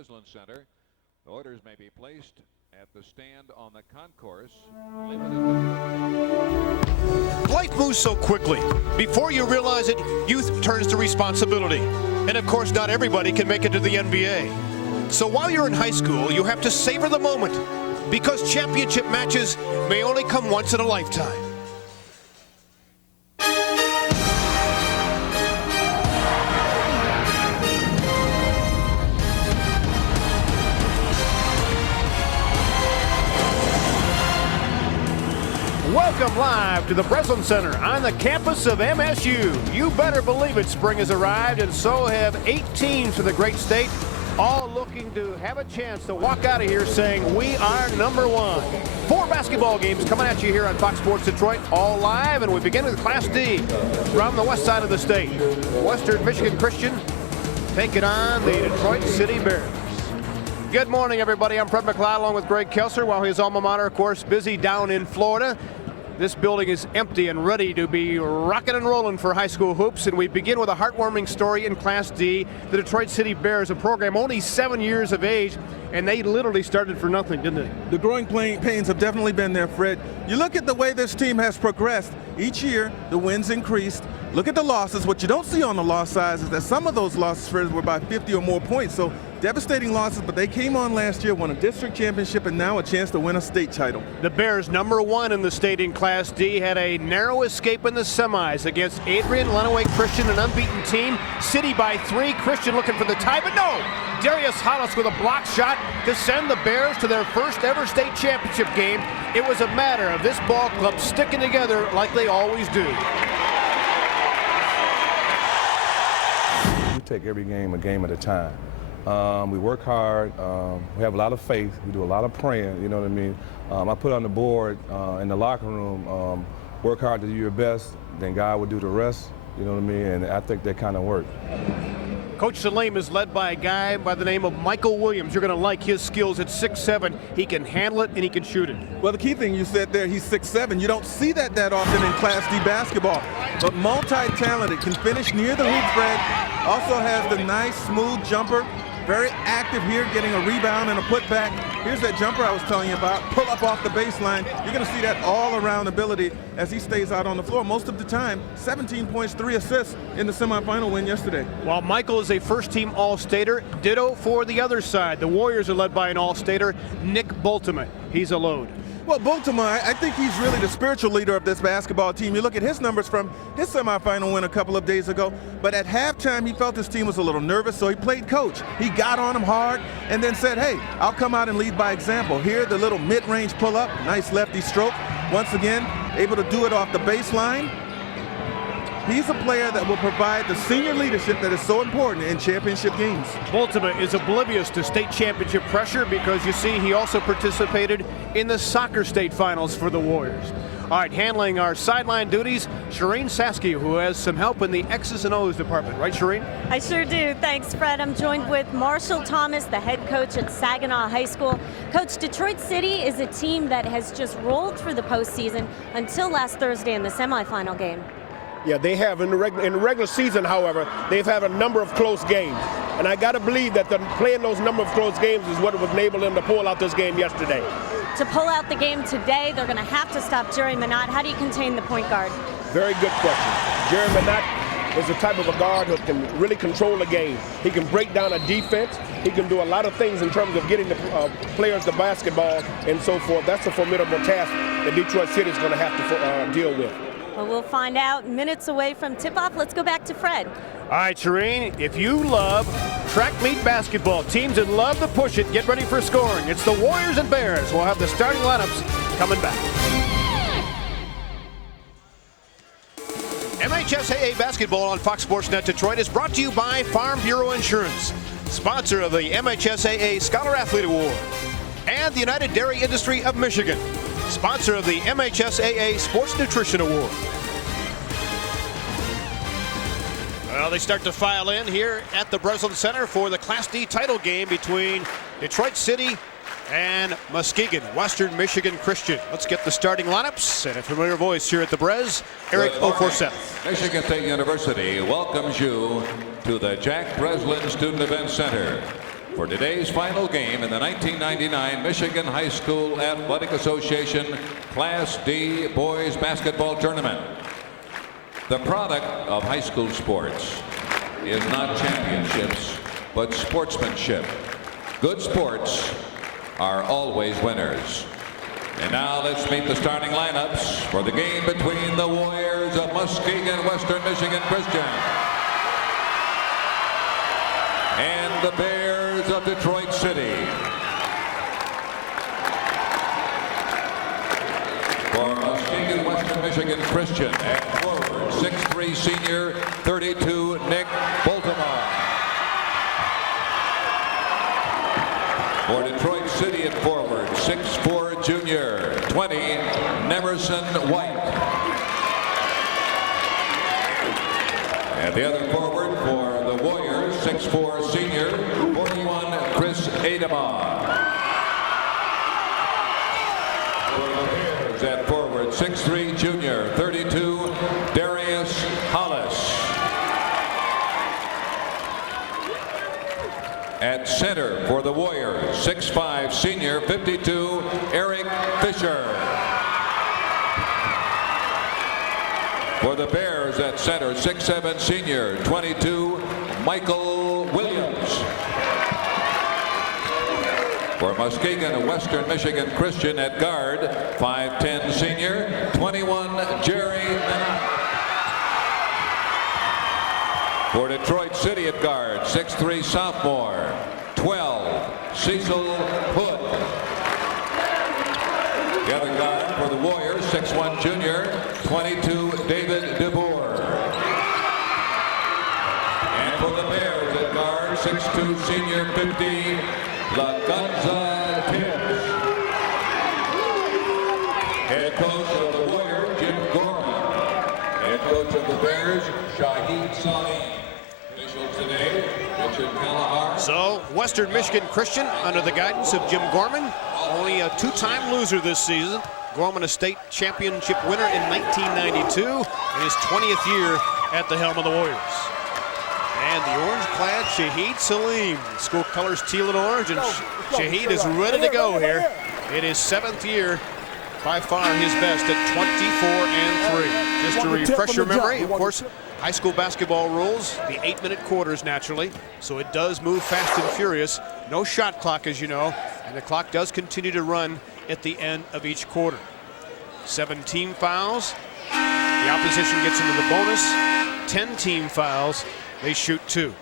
Breslin Center. Orders may be placed at the stand on the concourse. Life moves so quickly. Before you realize it, youth turns to responsibility. And of course, not everybody can make it to the NBA. So while you're in high school, you have to savor the moment, because championship matches may only come once in a lifetime. Welcome live to the Breslin Center on the campus of MSU. You better believe it, spring has arrived, and so have 8 teams from the great state, all looking to have a chance to walk out of here saying, we are number one. 4 basketball games coming at you here on Fox Sports Detroit, all live, and we begin with Class D from the west side of the state. Western Michigan Christian taking on the Detroit City Bears. Good morning, everybody. I'm Fred McLeod along with Greg Kelser, while his alma mater, of course, busy down in Florida. This building is empty and ready to be rocking and rolling for high school hoops, and we begin with a heartwarming story in Class D. The Detroit City Bears, a program only 7 years of age, and they literally started for nothing, didn't they? The growing pains have definitely been there, Fred. You look at the way this team has progressed. Each year, the wins increased. Look at the losses. What you don't see on the loss side is that some of those losses, Fred, were by 50 or more points. So devastating losses, but they came on last year, won a district championship, and now a chance to win a state title. The Bears, number 1 in the state in Class D, had a narrow escape in the semis against Adrian Lenawee Christian, an unbeaten team. City by 3. Christian looking for the tie, but no! Darius Hollis with a block shot to send the Bears to their first ever state championship game. It was a matter of this ball club sticking together like they always do. We take every game a game at a time. We work hard. We have a lot of faith. We do a lot of praying, you know what I mean? I put on the board in the locker room, work hard to do your best, then God will do the rest, you know what I mean? And I think that kind of worked. Coach Salim is led by a guy by the name of Michael Williams. You're going to like his skills at 6'7". He can handle it and he can shoot it. Well, the key thing you said there, he's 6'7". You don't see that often in Class D basketball. But multi-talented, can finish near the hoop, Fred. Also has the nice, smooth jumper. Very active here, getting a rebound and a putback. Here's that jumper I was telling you about. Pull up off the baseline. You're going to see that all-around ability as he stays out on the floor most of the time. 17 points, 3 assists in the semifinal win yesterday. While Michael is a first-team All-Stater, ditto for the other side. The Warriors are led by an All-Stater, Nick Bultema. He's a load. Well, Bultema, I think he's really the spiritual leader of this basketball team. You look at his numbers from his semifinal win a couple of days ago, but at halftime he felt his team was a little nervous, so he played coach. He got on him hard and then said, hey, I'll come out and lead by example. Here, the little mid-range pull-up, nice lefty stroke. Once again, able to do it off the baseline. He's a player that will provide the senior leadership that is so important in championship games. Bultema is oblivious to state championship pressure because, you see, he also participated in the soccer state finals for the Warriors. All right, handling our sideline duties, Shireen Saski, who has some help in the X's and O's department. Right, Shireen? I sure do. Thanks, Fred. I'm joined with Marshall Thomas, the head coach at Saginaw High School. Coach, Detroit City is a team that has just rolled through the postseason until last Thursday in the semifinal game. Yeah, they have in the regular season, however, they've had a number of close games. And I got to believe that playing those number of close games is what would enable them to pull out this game yesterday. To pull out the game today, they're going to have to stop Jerry Minott. How do you contain the point guard? Very good question. Jerry Minott is the type of a guard who can really control the game. He can break down a defense. He can do a lot of things in terms of getting the players the basketball and so forth. That's a formidable task that Detroit City is going to have to deal with. Well, we'll find out minutes away from tip-off. Let's go back to Fred. All right, Shireen, if you love track meet basketball, teams that love to push it, get ready for scoring. It's the Warriors and Bears. We'll have the starting lineups coming back. MHSAA Basketball on Fox Sports Net Detroit is brought to you by Farm Bureau Insurance, sponsor of the MHSAA Scholar Athlete Award, and the United Dairy Industry of Michigan, sponsor of the MHSAA Sports Nutrition Award. Well, they start to file in here at the Breslin Center for the Class D title game between Detroit City and Muskegon Western Michigan Christian. Let's get the starting lineups and a familiar voice here at the Brez, Eric Oforseth. Michigan State University welcomes you to the Jack Breslin Student Event Center for today's final game in the 1999 Michigan High School Athletic Association Class D Boys Basketball Tournament. The product of high school sports is not championships, but sportsmanship. Good sports are always winners. And now let's meet the starting lineups for the game between the Warriors of Muskegon Western Michigan Christian and the Bears of Detroit City. For Muskegon Western Michigan Christian at forward, 6'3" senior, 32, Nick Bultema. For Detroit City at forward, 6'4" junior, 20, Neverson White. And the other forward for the Warriors, 6'4" senior, 41, Chris Adama. For the Bears at forward, 6'3" junior, 32, Darius Hollis. At center for the Warriors, 6'5" senior, 52, Eric Fisher. For the Bears at center, 6'7" senior, 22, Michael Williams. For Muskegon Western Michigan Christian at guard, 5'10" senior, 21, Jerry Minott. For Detroit City at guard, 6'3" sophomore, 12, Cecil Hood. The other guard for the Warriors, 6'1" junior, 22, David DeBoer. And for the Bears at guard, 6'2" senior, 50, LaGunza Tibbs. Head coach of the Warriors, Jim Gorman. Head coach of the Bears, Shahid Salim. Officials today, Richard Kalahar. So, Western Michigan Christian, under the guidance of Jim Gorman, only a two-time loser this season. Gorman, a state championship winner in 1992, in his 20th year at the helm of the Warriors. And the orange-clad Shahid Salim, school colors teal and orange, and Shahid is ready to go here. In his 7th year, by far his best at 24-3. Just to refresh your memory, of course, high school basketball rules, the 8-minute quarters naturally, so it does move fast and furious. No shot clock, as you know, and the clock does continue to run at the end of each quarter. 7 team fouls, the opposition gets into the bonus. 10 team fouls, they shoot 2.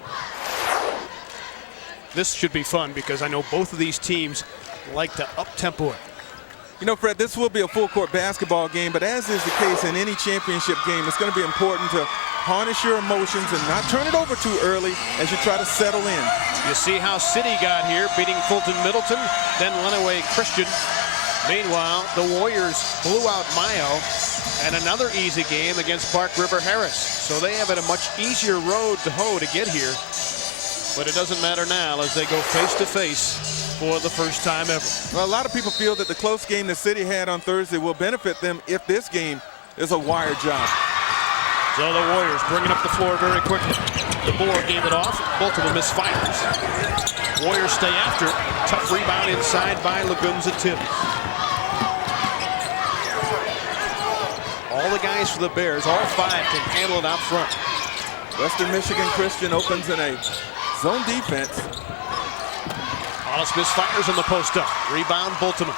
This should be fun because I know both of these teams like to up-tempo it. You know, Fred, this will be a full-court basketball game, but as is the case in any championship game, it's going to be important to harness your emotions and not turn it over too early as you try to settle in. You see how City got here, beating Fulton Middleton, then Lenawee Christian. Meanwhile, the Warriors blew out Mayo, and another easy game against Park River Harris. So they have a much easier road to hoe to get here, but it doesn't matter now as they go face-to-face for the first time ever. Well, a lot of people feel that the close game the City had on Thursday will benefit them if this game is a wire job. So the Warriors bringing up the floor very quickly. DeBoer gave it off. Bultema misfires. Warriors stay after. Tough rebound inside by LaGunza Tibbs. All the guys for the Bears, all 5 can handle it out front. Western Michigan Christian opens in a zone defense. Hollis misfires on the post-up. Rebound, Bultema.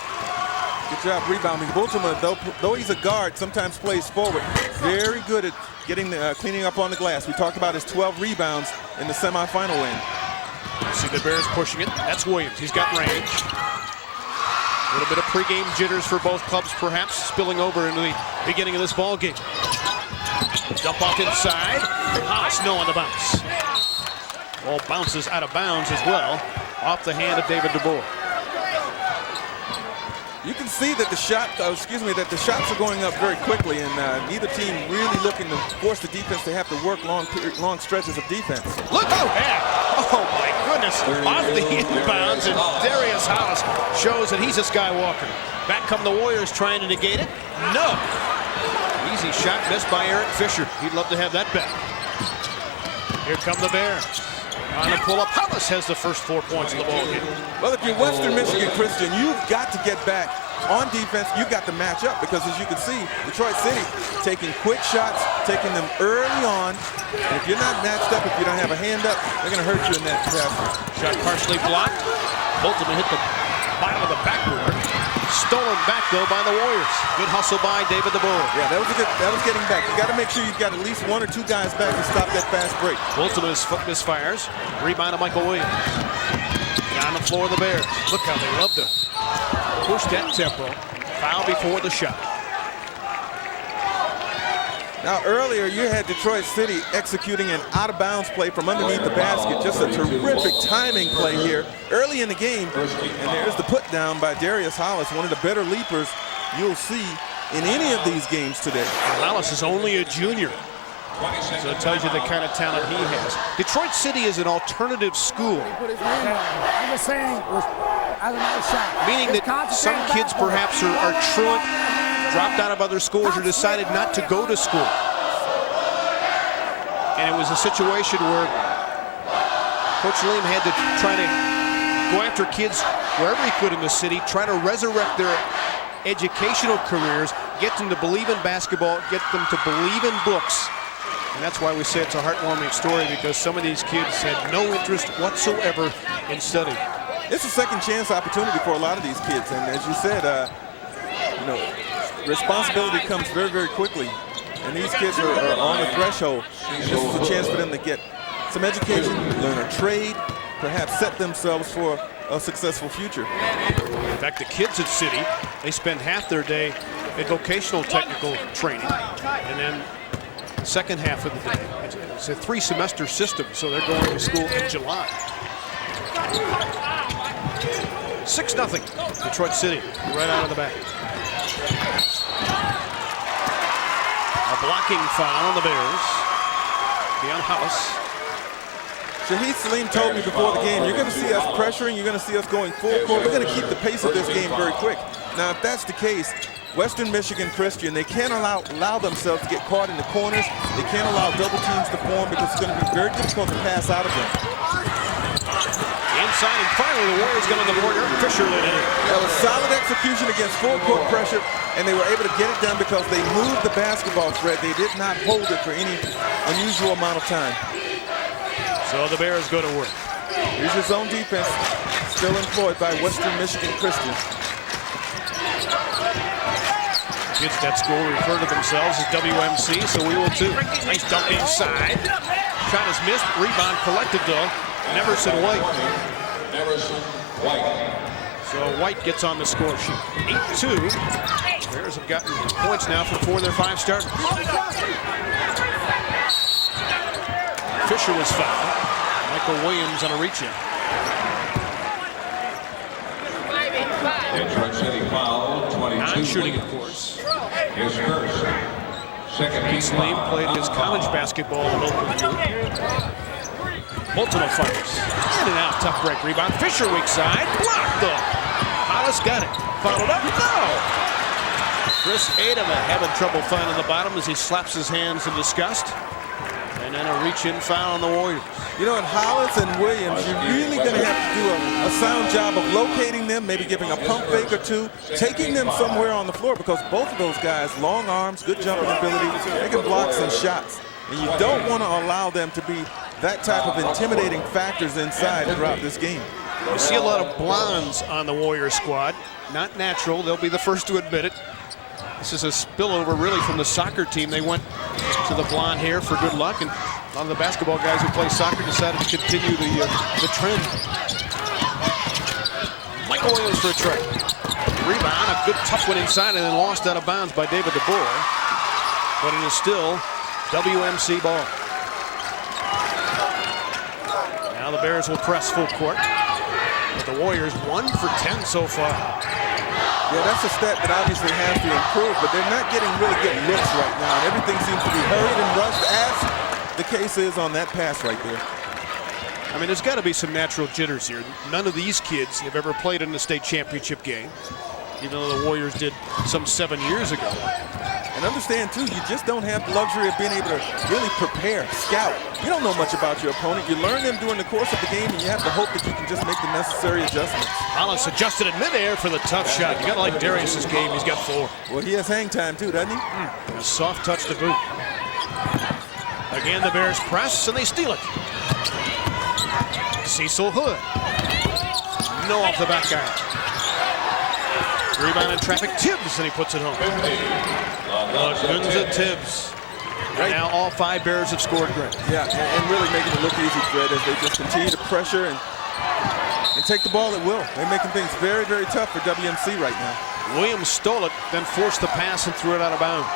Good job rebounding. Bultema, though he's a guard, sometimes plays forward. Very good at getting cleaning up on the glass. We talked about his 12 rebounds in the semifinal win. You see the Bears pushing it. That's Williams. He's got range. A little bit of pregame jitters for both clubs, perhaps spilling over into the beginning of this ball game. Dump off inside. Hollis, no on the bounce. Ball bounces out of bounds as well, off the hand of David DeBoer. You can see that the shots are going up very quickly, and neither team really looking to force the defense to have to work long stretches of defense. Look! Oh my goodness! Off the inbounds, and Darius Hollis shows that he's a Skywalker. Back come the Warriors trying to negate it. No! Easy shot missed by Eric Fisher. He'd love to have that back. Here come the Bears. On the pull-up, Hollis has the first 4 points of the ball game. Well, if you're Western Michigan Christian, you've got to get back on defense. You've got to match up because, as you can see, Detroit City taking quick shots, taking them early on. And if you're not matched up, if you don't have a hand up, they're going to hurt you in that basket. Shot partially blocked. Bultema hit the bottom of the backboard. Stolen back, though, by the Warriors. Good hustle by David DeBoer. Yeah, that was getting back. You got to make sure you've got at least 1 or 2 guys back to stop that fast break. Bultema's foot misfires. Rebound to Michael Williams. On the floor of the Bears. Look how they love to push that tempo. Foul before the shot. Now, earlier you had Detroit City executing an out-of-bounds play from underneath the basket. Just a terrific timing play here early in the game. And there's the put down by Darius Hollis, one of the better leapers you'll see in any of these games today. Hollis is only a junior, so it tells you the kind of talent he has. Detroit City is an alternative school, I'm just saying, it was a nice shot. meaning that some kids perhaps are truant, dropped out of other schools, or decided not to go to school. And it was a situation where Coach Leam had to try to go after kids wherever he could in the city, try to resurrect their educational careers, get them to believe in basketball, get them to believe in books. And that's why we say it's a heartwarming story, because some of these kids had no interest whatsoever in studying. It's a second chance opportunity for a lot of these kids. And as you said, you know, responsibility comes very, very quickly. And these kids are on the threshold. And this is a chance for them to get some education, learn a trade, perhaps set themselves for a successful future. In fact, the kids at City, they spend half their day in vocational technical training, and then the second half of the day, it's a 3-semester system, so they're going to school in July. 6-0, Detroit City, right out of the back. A blocking foul on the Bears. Beyond Hollis. Shahid Salim told me before the game, you're going to see us pressuring, you're going to see us going full court. We're going to keep the pace of this game very quick. Now, if that's the case, Western Michigan Christian, they can't allow themselves to get caught in the corners. They can't allow double teams to form, because it's going to be very difficult to pass out of them. Inside, and finally the Warriors got on the board. Fisher lit it. That was solid execution against full court pressure, and they were able to get it done because they moved the basketball, Fred. They did not hold it for any unusual amount of time. So the Bears go to work. Here's your zone defense, still employed by Western Michigan Christian. Kids at school refer to themselves as WMC, so we will too. Nice dunk inside. Shot is missed. Rebound collected though. Neverson White. So White gets on the score sheet. 8-2. Bears have gotten points now for 4 of their 5 starters. Fisher was fouled. Michael Williams on a reach-in. Detroit City foul, 22. Non-shooting, of course. His first. Second Cecil Hood played his college basketball in Oakland. Bultema fires. In and out, tough break rebound. Fisher weak side, blocked though. Hollis got it. Followed up, no. Chris Adama having trouble finding the bottom as he slaps his hands in disgust. And then a reach-in foul on the Warriors. You know, in Hollis and Williams, you're really going to have to do a sound job of locating them, maybe giving a pump fake or two, taking them somewhere on the floor, because both of those guys, long arms, good jumping ability, they can block some shots. And you don't want to allow them to be that type of intimidating factors inside throughout this game. You see a lot of blondes on the Warriors squad. Not natural. They'll be the first to admit it. This is a spillover really from the soccer team. They went to the blonde hair for good luck, and a lot of the basketball guys who play soccer decided to continue the trend. Michael Williams for a try. Rebound, a good tough one inside, and then lost out of bounds by David DeBoer. But it is still WMC ball. Now the Bears will press full court. But the Warriors 1 for 10 so far. Yeah, that's a stat that obviously has to improve, but they're not getting really good looks right now. And everything seems to be hurried and rushed, as the case is on that pass right there. I mean, there's got to be some natural jitters here. None of these kids have ever played in a state championship game. even though the Warriors did some 7 years ago. And understand, too, you just don't have the luxury of being able to really prepare, scout. You don't know much about your opponent. You learn them during the course of the game, and you have to hope that you can just make the necessary adjustments. Hollis adjusted in midair for the tough shot. You got to like Darius's game. He's got 4. Well, he has hang time, too, doesn't he? A soft touch to boot. Again, the Bears press, and they steal it. Cecil Hood. No off the back iron. Rebound in traffic, Tibbs, and he puts it home. Gunza Tibbs. Right now, all 5 Bears have scored great. Yeah, and really making it look easy, Fred, as they just continue to pressure and take the ball at will. They're making things very, very tough for WMC right now. Williams stole it, then forced the pass and threw it out of bounds.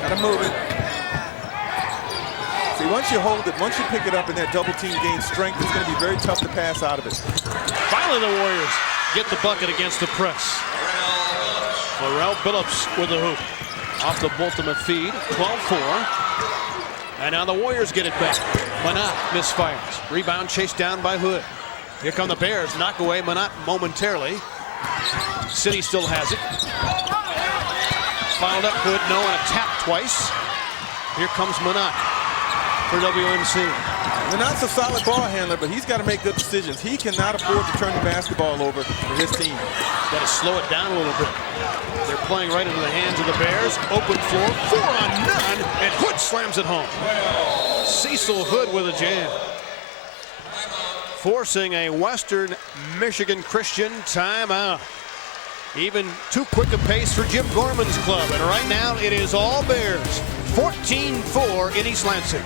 Gotta move it. See, once you hold it, once you pick it up and that double team gains strength, it's going to be very tough to pass out of it. Finally, the Warriors get the bucket against the press. Pharrell Billups with the hoop. Off the Bultema feed, 12-4. And now the Warriors get it back. Minott misfires. Rebound chased down by Hood. Here come the Bears. Knock away Minott momentarily. City still has it. Fouled up Hood, no, and a tap twice. Here comes Minott for WMC. Minott's a solid ball handler, but he's got to make good decisions. He cannot afford to turn the basketball over for his team. Got to slow it down a little bit. They're playing right into the hands of the Bears. Open floor, 4 on none, and Hood slams it home. Cecil Hood with a jam. Forcing a Western Michigan Christian timeout. Even too quick a pace for Jim Gorman's club, and right now it is all Bears. 14-4 in East Lansing.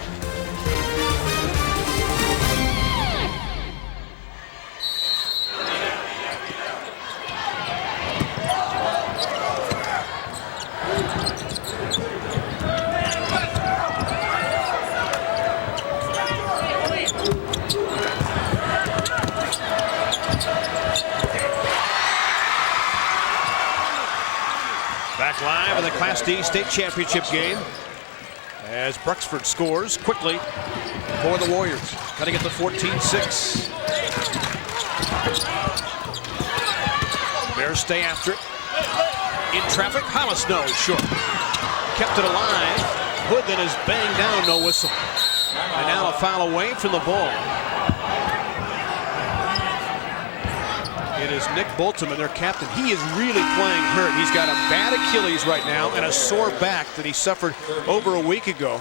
Back live in the Class D state championship game as Bruxford scores quickly for the Warriors. Got to get to 14-6. Bears stay after it. In traffic, Hollis no, short. Kept it alive. Hood then is banged down, no whistle. And now a foul away from the ball. It is Nick Bultema, their captain. He is really playing hurt. He's got a bad Achilles right now and a sore back that he suffered over a week ago.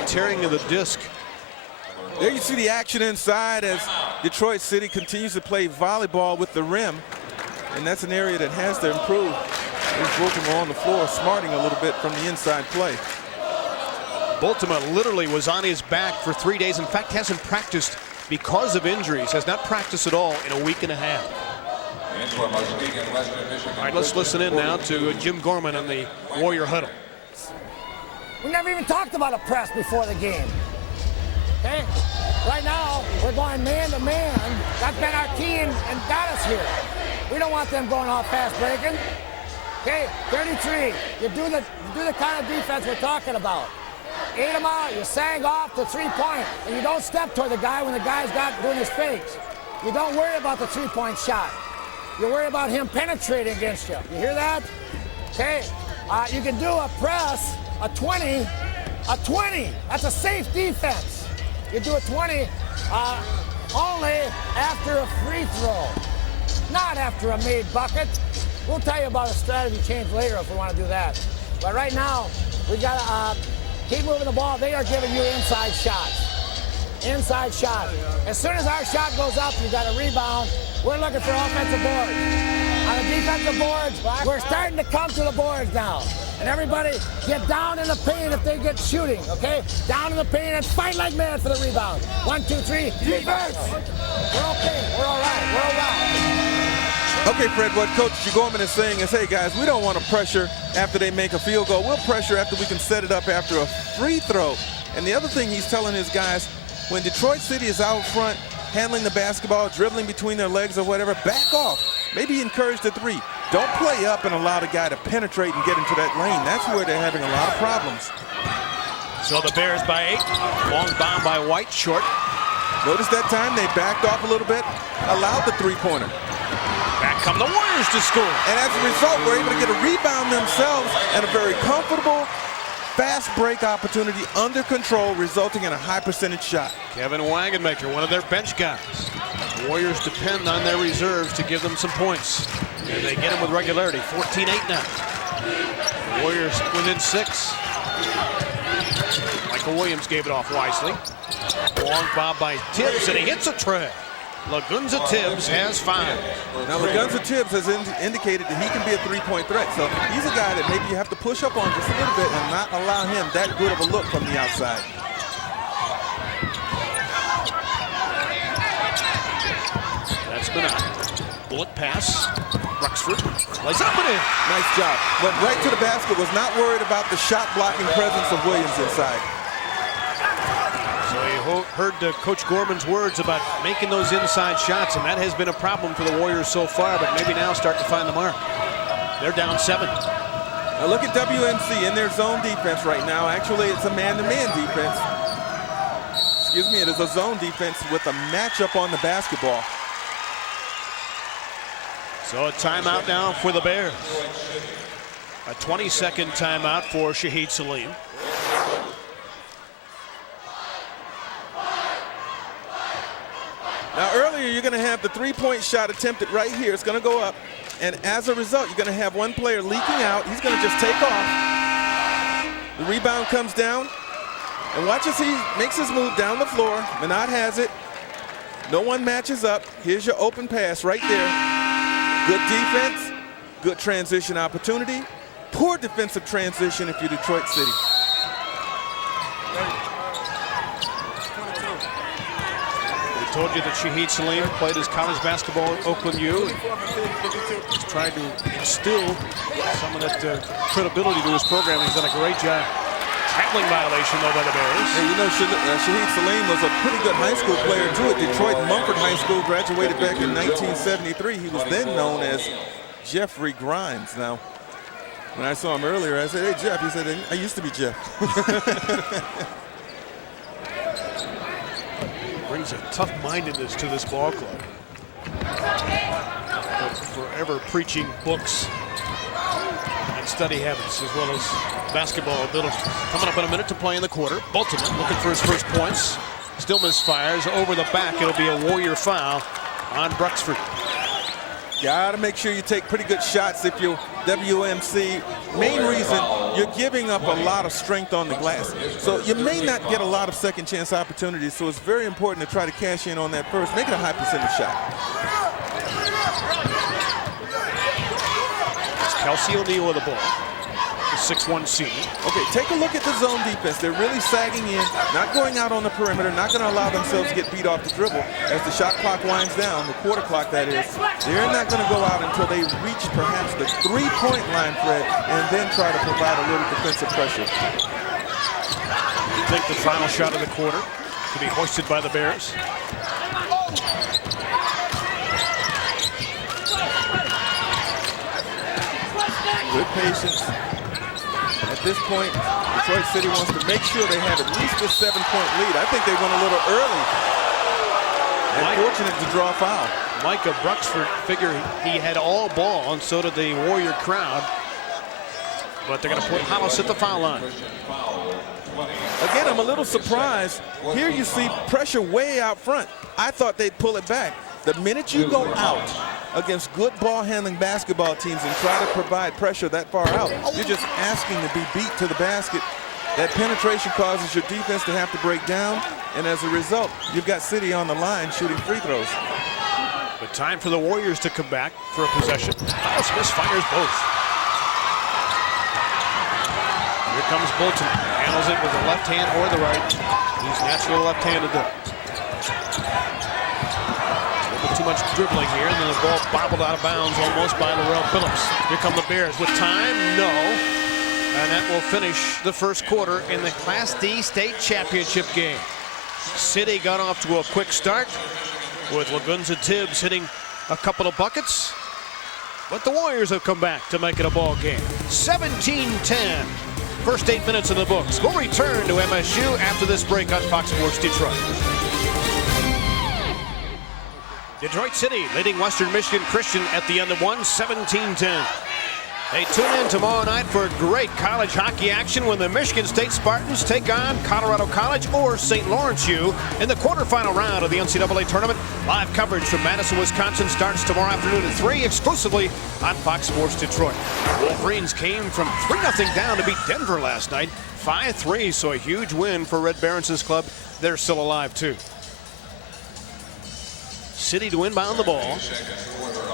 The tearing of the disc. There you see the action inside as Detroit City continues to play volleyball with the rim. And that's an area that has to improve. There's Bultema on the floor, smarting a little bit from the inside play. Bultema literally was on his back for 3 days. In fact, hasn't practiced because of injuries. Has not practiced at all in a week and a half. All right, let's listen in now to Jim Gorman on the Warrior huddle. We never even talked about a press before the game. Okay? Right now, we're going man to man. That's been our key and got us here. We don't want them going off fast breaking. Okay, 33. You do the kind of defense we're talking about. Eat them out, you sag off the 3-point, and you don't step toward the guy when the guy's doing his fakes. You don't worry about the 3-point shot. You worry about him penetrating against you. You hear that? Okay, you can do a press, a 20. That's a safe defense. You do a 20 only after a free throw, not after a made bucket. We'll tell you about a strategy change later if we want to do that. But right now, we got to keep moving the ball. They are giving you inside shots. Inside shot. As soon as our shot goes up, you got a rebound. We're looking for offensive boards. On the defensive boards, we're starting to come to the boards now. And everybody get down in the paint if they get shooting, okay? Down in the paint and fight like mad for the rebound. 1, 2, 3, defense. We're okay. We're all right. We're all right. Okay, Fred, what Coach Gorman is saying is, hey, guys, we don't want to pressure after they make a field goal. We'll pressure after we can set it up after a free throw. And the other thing he's telling his guys, when Detroit City is out front, handling the basketball, dribbling between their legs or whatever, back off. Maybe encourage the 3. Don't play up and allow the guy to penetrate and get into that lane. That's where they're having a lot of problems. So the Bears by 8. Long bomb by White, short. Notice that time they backed off a little bit, allowed the three-pointer. Back come the Warriors to score. And as a result, we're able to get a rebound themselves and a very comfortable, fast break opportunity under control, resulting in a high percentage shot. Kevin Wagenmaker, one of their bench guys. The Warriors depend on their reserves to give them some points. And they get them with regularity. 14-8 now. The Warriors within 6. Michael Williams gave it off wisely. Long foul by Tibbs, and he hits a tray. Lagunza Tibbs has 5. Now, Lagunza Tibbs has indicated that he can be a three-point threat. So he's a guy that maybe you have to push up on just a little bit and not allow him that good of a look from the outside. That's Minott. Bullet pass. Bruxford lays up and in. Nice job. Went right to the basket, was not worried about the shot-blocking presence of Williams inside. So you heard Coach Gorman's words about making those inside shots, and that has been a problem for the Warriors so far, but maybe now starting to find the mark. They're down 7. Now look at WMC in their zone defense right now. Actually, it's a man-to-man defense. Excuse me, it is a zone defense with a matchup on the basketball. So a timeout now for the Bears. A 20-second timeout for Shahid Salim. Now earlier you're going to have the three-point shot attempted right here. It's going to go up. And as a result, you're going to have one player leaking out. He's going to just take off. The rebound comes down. And watch as he makes his move down the floor. Minott has it. No one matches up. Here's your open pass right there. Good defense, good transition opportunity. Poor defensive transition if you're Detroit City. We told you that Shahid Salim played his college basketball at Oakland U. He's trying to instill some of that credibility to his program. He's done a great job. Tackling violation, though, by the Bears. Hey, you know, Shahid Salim was a pretty good high school player, too, at Detroit Mumford High School, graduated back in 1973. He was then known as Jeffrey Grimes. Now, when I saw him earlier, I said, hey, Jeff. He said, I used to be Jeff. Brings a tough-mindedness to this ball club. But forever preaching books and study habits as well as basketball ability. Coming up in a minute to play in the quarter. Bultema looking for his first points. Still misfires over the back. It'll be a Warrior foul on Bruxford. Got to make sure you take pretty good shots if you're WMC. Main reason, you're giving up a lot of strength on the glass. So you may not get a lot of second chance opportunities. So it's very important to try to cash in on that first. Make it a high percentage shot. It's Kelsey O'Neal with the ball. The 6'1" senior. Okay, take a look at the zone defense. They're really sagging in, not going out on the perimeter, not going to allow themselves to get beat off the dribble. As the shot clock winds down, the quarter clock that is, they're not going to go out until they reach perhaps the three-point line, Fred, and then try to provide a little defensive pressure. You think the final shot of the quarter to be hoisted by the Bears? Good patience. At this point, Detroit City wants to make sure they have at least a 7-point lead. I think they went a little early. And fortunate to draw a foul. Micah Bruxford figured he had all ball, and so did the Warrior crowd. But they're going to put Hollis at the foul line. Again, I'm a little surprised. Here you see pressure way out front. I thought they'd pull it back. The minute you go out against good ball-handling basketball teams and try to provide pressure that far out, you're just asking to be beat to the basket. That penetration causes your defense to have to break down, and as a result, you've got City on the line shooting free throws. But time for the Warriors to come back for a possession. Hollis misfires both. Here comes Bultema. Handles it with the left hand or the right. He's naturally left-handed though. Too much dribbling here, and then the ball bobbled out of bounds almost by Laurel Phillips. Here come the Bears with time. No. And that will finish the first quarter in the Class D state championship game. City got off to a quick start with Lagunza Tibbs hitting a couple of buckets. But the Warriors have come back to make it a ball game. 17-10. First 8 minutes in the books. We'll return to MSU after this break on Fox Sports Detroit. Detroit City leading Western Michigan Christian at the end of one, 17-10. Hey, tune in tomorrow night for great college hockey action when the Michigan State Spartans take on Colorado College or St. Lawrence U in the quarterfinal round of the NCAA tournament. Live coverage from Madison, Wisconsin starts tomorrow afternoon at 3 exclusively on Fox Sports Detroit. Wolverines came from 3-0 down to beat Denver last night, 5-3, so a huge win for Red Barons' club. They're still alive too. City to inbound the ball.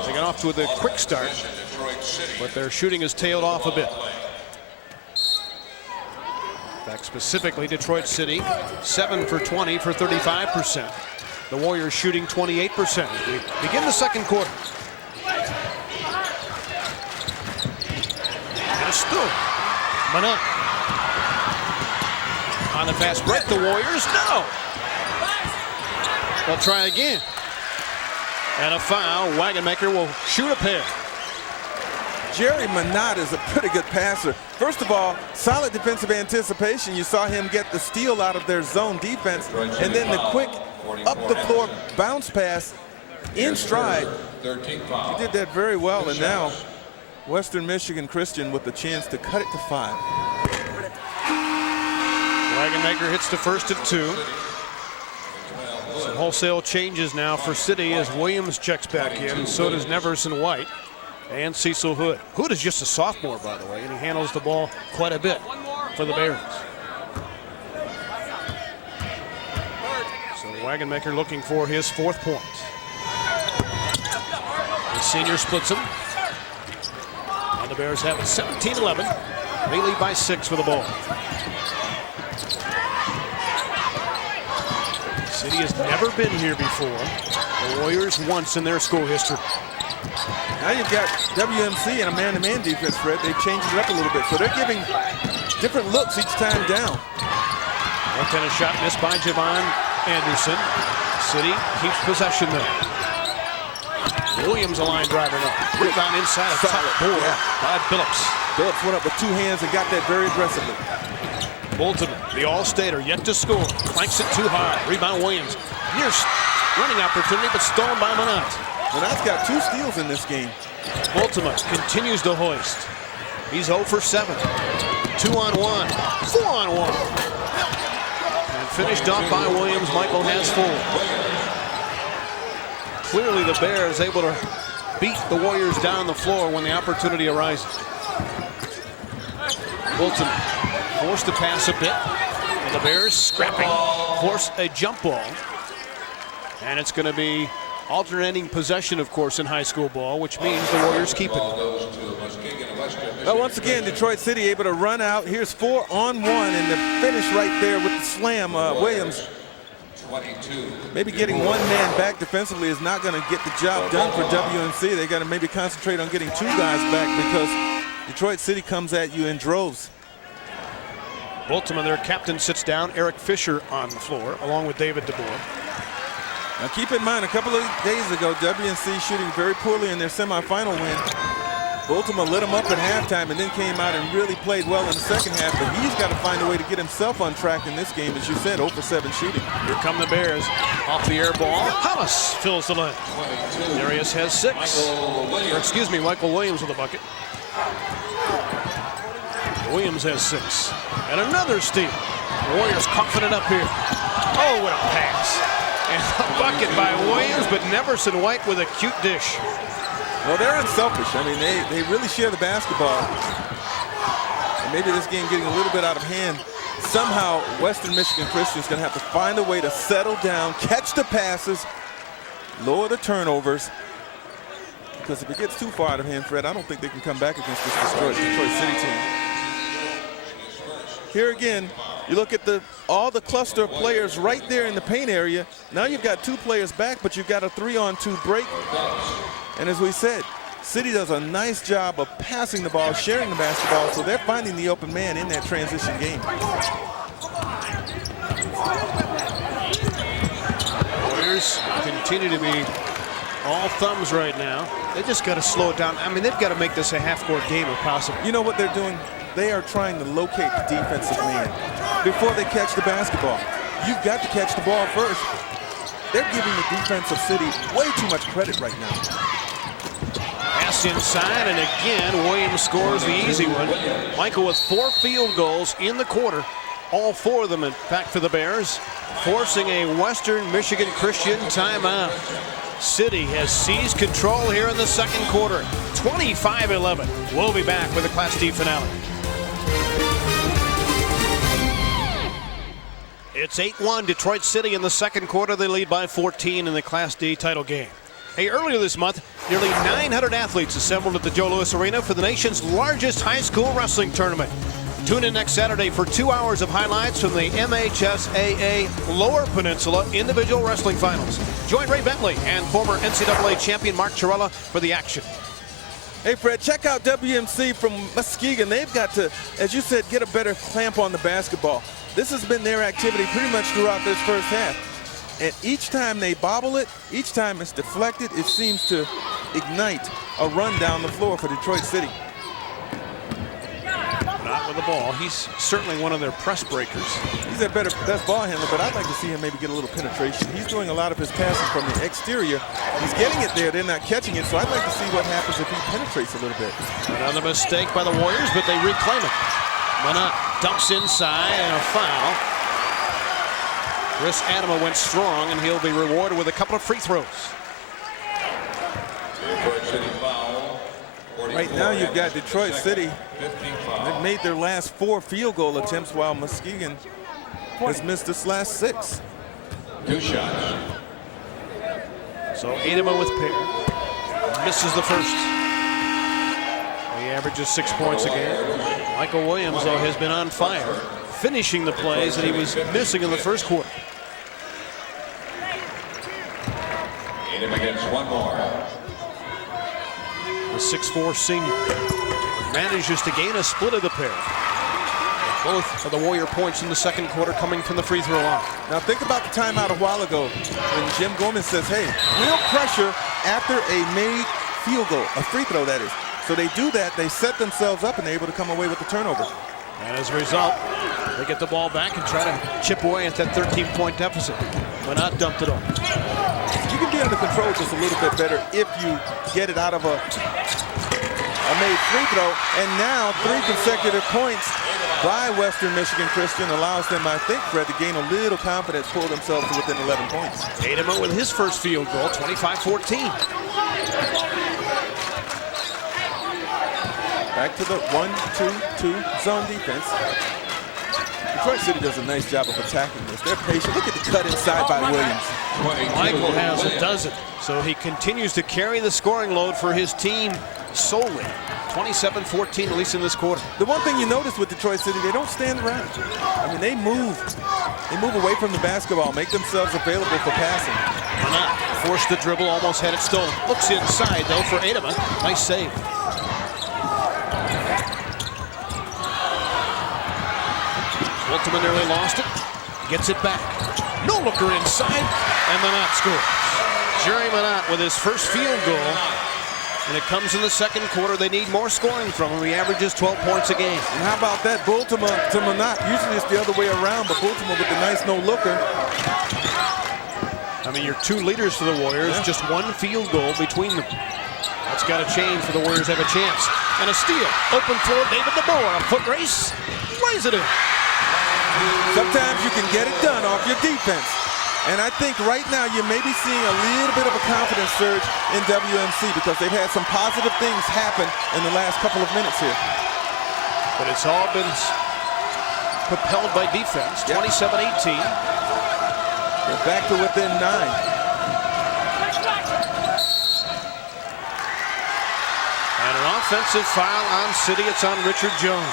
They got off to a quick start, but their shooting has tailed off a bit. In fact, specifically Detroit City, 7 for 20 for 35%. The Warriors shooting 28%. We begin the second quarter. And a steal. Minott. On the fast break, the Warriors, no. They'll try again. And a foul. Wagenmaker will shoot a pair. Jerry Minott is a pretty good passer. First of all, solid defensive anticipation. You saw him get the steal out of their zone defense, and then the quick up-the-floor bounce pass in stride. He did that very well, and now Western Michigan Christian with the chance to cut it to 5. Wagenmaker hits the first at 2. Some wholesale changes now for City as Williams checks back in. So does Neverson White and Cecil Hood. Hood is just a sophomore, by the way, and he handles the ball quite a bit for the Barons. So Wagenmaker looking for his 4th point. The senior splits him. And the Bears have it 17-11. They lead by 6 for the ball. City has never been here before. The Warriors once in their school history. Now you've got WMC and a man-to-man defense, Fred. They've changed it up a little bit, so they're giving different looks each time down. Left-handed shot missed by Javon Anderson. City keeps possession though. Williams a line driver now. Rebound inside a top board by Phillips. Phillips went up with 2 hands and got that very aggressively. Bultema, the All-Stater, yet to score. Clanks it too high. Rebound Williams. Near running opportunity, but stolen by Minott. Minott's got 2 steals in this game. Bultema continues to hoist. He's 0 for 7. 2-on-1. 4-on-1. And finished off by Williams. Michael has 4. Clearly the Bears able to beat the Warriors down the floor when the opportunity arises. Bultema forced to pass a bit. And the Bears scrapping. Force a jump ball. And it's going to be alternating possession, of course, in high school ball, which means the Warriors keep it. Well, once again, Detroit City able to run out. Here's 4-on-1, and the finish right there with the slam. Williams maybe getting 1 man back defensively is not going to get the job done for WMC. They got to maybe concentrate on getting 2 guys back because Detroit City comes at you in droves. Bultema, their captain, sits down. Eric Fisher on the floor, along with David DeBoer. Now keep in mind, a couple of days ago, WMC shooting very poorly in their semifinal win. Bultema lit him up at halftime and then came out and really played well in the second half, but he's got to find a way to get himself on track in this game, as you said, 0 for 7 shooting. Here come the Bears. Off the air ball. Hollis fills the lane. Darius has 6. Or excuse me, Michael Williams with a bucket. Williams has 6. And another steal. The Warriors coughing it up here. Oh, what a pass. And a bucket by Williams, but Neverson White with a cute dish. Well, they're unselfish. I mean, they really share the basketball. And maybe this game getting a little bit out of hand. Somehow, Western Michigan Christian is going to have to find a way to settle down, catch the passes, lower the turnovers. Because if it gets too far out of hand, Fred, I don't think they can come back against this Detroit City team. Here again, you look at all the cluster of players right there in the paint area. Now you've got 2 players back, but you've got a 3-on-2 break. And as we said, City does a nice job of passing the ball, sharing the basketball, so they're finding the open man in that transition game. Warriors continue to be all thumbs right now. They just got to slow it down. I mean, they've got to make this a half-court game if possible. You know what they're doing? They are trying to locate the defensive man before they catch the basketball. You've got to catch the ball first. they're giving the defensive City way too much credit right now. Pass inside, and again, Williams scores the easy one. Michael with 4 field goals in the quarter. All 4 of them, in fact, for the Bears, forcing a Western Michigan Christian timeout. City has seized control here in the second quarter. 25-11. We'll be back with the Class D finale. It's 8-1 Detroit City in the second quarter. They lead by 14 in the Class D title game. Hey, earlier this month, nearly 900 athletes assembled at the Joe Louis Arena for the nation's largest high school wrestling tournament. Tune in next Saturday for 2 hours of highlights from the MHSAA Lower Peninsula Individual Wrestling Finals. Join Ray Bentley and former NCAA champion Mark Chiarella for the action. Hey, Fred, check out WMC from Muskegon. They've got to, as you said, get a better clamp on the basketball. This has been their activity pretty much throughout this first half. And each time they bobble it, each time it's deflected, it seems to ignite a run down the floor for Detroit City. Not with the ball. He's certainly one of their press breakers. He's their best ball handler, but I'd like to see him maybe get a little penetration. He's doing a lot of his passing from the exterior. He's getting it there. They're not catching it, so I'd like to see what happens if he penetrates a little bit. Another mistake by the Warriors, but they reclaim it. Minott dumps inside and a foul. Chris Adama went strong, and he'll be rewarded with a couple of free throws. Right now you've got Detroit City. They've made their last 4 field goal attempts while Muskegon has missed its last 6. 2 shots. So Adama with pair. Misses the first. He averages 6 points a game. Michael Williams, though, has been on fire, finishing the plays that he was missing in the first quarter. Adama gets 1 more. The 6'4" senior manages to gain a split of the pair. Both of the Warrior points in the second quarter coming from the free throw line. Now think about the timeout a while ago when Jim Gorman says, hey, real pressure after a made field goal, a free throw that is. So they do that, they set themselves up and they're able to come away with the turnover. And as a result, they get the ball back and try to chip away at that 13-point deficit. Minott dumped it off. You can be under control just a little bit better if you get it out of a made free throw. And now 3 consecutive points by Western Michigan Christian allows them, I think, Fred, to gain a little confidence, pull themselves to within 11 points. Adama with his first field goal, 25-14. Back to the 1-2-2 zone defense. Detroit City does a nice job of attacking this. They're patient. Look at the cut inside by Williams. Michael has a dozen, so he continues to carry the scoring load for his team solely. 27-14, at least in this quarter. The one thing you notice with Detroit City, they don't stand around. I mean, they move away from the basketball, make themselves available for passing. Minott forced the dribble, almost had it stolen. Looks inside, though, for Adama. Nice save. Bultema nearly lost it. Gets it back. No looker inside, and Minott scores. Jerry Minott with his first field goal. And it comes in the second quarter. They need more scoring from him. He averages 12 points a game. And how about that, Bultema to Minott? Usually it's the other way around, but Bultema with the nice no-looker. I mean, your 2 leaders for the Warriors, just 1 field goal between them. That's got to change for the Warriors to have a chance. And a steal. Open floor, David DeBoer. A foot race. Lays it in. Sometimes you can get it done off your defense. And I think right now you may be seeing a little bit of a confidence surge in WMC because they've had some positive things happen in the last couple of minutes here. But it's all been propelled by defense. 27-18. They're back to within 9. And an offensive foul on City. It's on Richard Jones.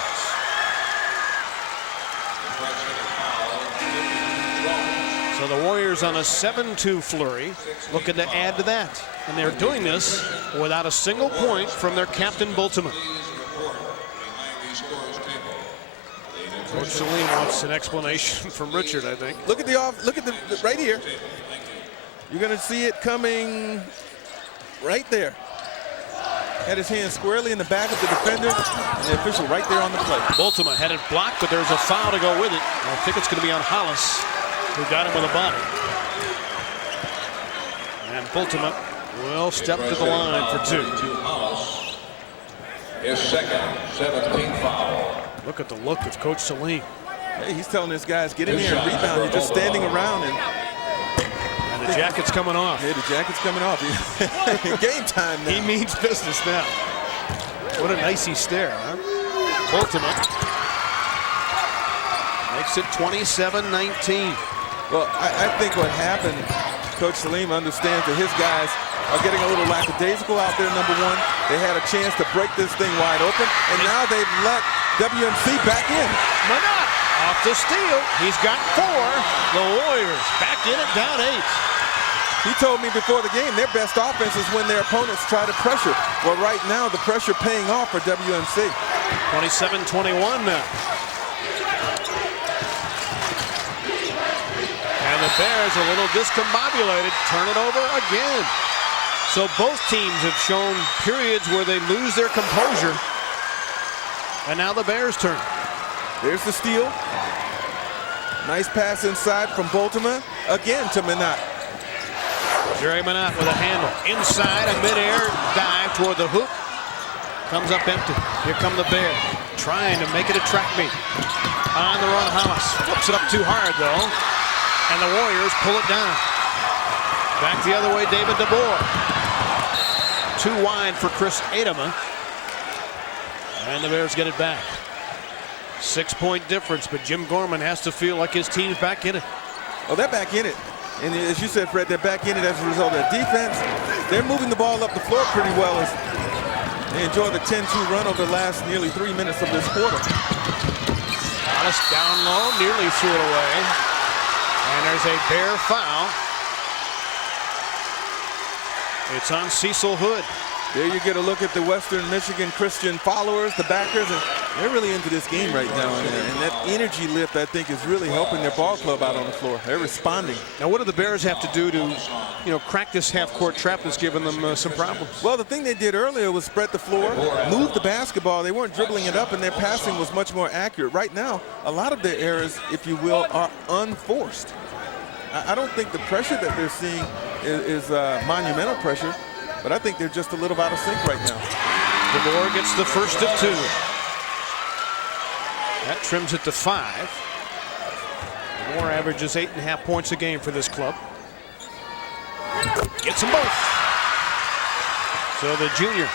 So the Warriors on a 7-2 flurry, looking to add to that. And they're doing this without a single point from their captain, Bultema. Coach Salim wants an explanation from Richard, I think. Look at the right here. You're going to see it coming right there. Had his hand squarely in the back of the defender, and the official right there on the play. Bultema had it blocked, but there's a foul to go with it. I think it's going to be on Hollis, who got him with a body. And Bultema will step to the line for 2. His second 17th foul. Look at the look of Coach Salim. Hey, he's telling his guys, get in here and rebound. You're just standing around. And the jacket's coming off. Hey, the jacket's coming off. Game time now. He means business now. What an icy stare, huh? Bultema makes it 27-19. Well, I think what happened, Coach Salim understands that his guys are getting a little lackadaisical out there, number one. They had a chance to break this thing wide open, and now they've let WMC back in. Minott off the steal. He's got 4. The Warriors back in it, down 8. He told me before the game their best offense is when their opponents try to pressure. Well, right now, the pressure paying off for WMC. 27-21 now. And the Bears a little discombobulated. Turn it over again. So both teams have shown periods where they lose their composure. And now the Bears turn. There's the steal. Nice pass inside from Bultema. Again to Minott. Jerry Minott with a handle. Inside, a midair dive toward the hoop. Comes up empty. Here come the Bears. Trying to make it a track meet. On the run, Hollis. Flips it up too hard, though. And the Warriors pull it down. Back the other way, David DeBoer. 2 wide for Chris Adama. And the Bears get it back. 6-point difference, but Jim Gorman has to feel like his team's back in it. Oh, they're back in it. And as you said, Fred, they're back in it as a result of their defense. They're moving the ball up the floor pretty well as they enjoy the 10-2 run over the last nearly 3 minutes of this quarter. Hollis down low, nearly threw it away. And there's a Bear foul. It's on Cecil Hood. There you get a look at the Western Michigan Christian followers, the backers, and they're really into this game right now. And that energy lift, I think, is really helping their ball club out on the floor. They're responding. Now, what do the Bears have to do to, crack this half-court trap that's given them some problems? Well, the thing they did earlier was spread the floor, move the basketball. They weren't dribbling it up, and their passing was much more accurate. Right now, a lot of their errors, if you will, are unforced. I don't think the pressure that they're seeing is monumental pressure, but I think they're just a little out of sync right now. DeBoer gets the first of 2. That trims it to 5. DeBoer averages 8.5 points a game for this club. Gets them both. So the junior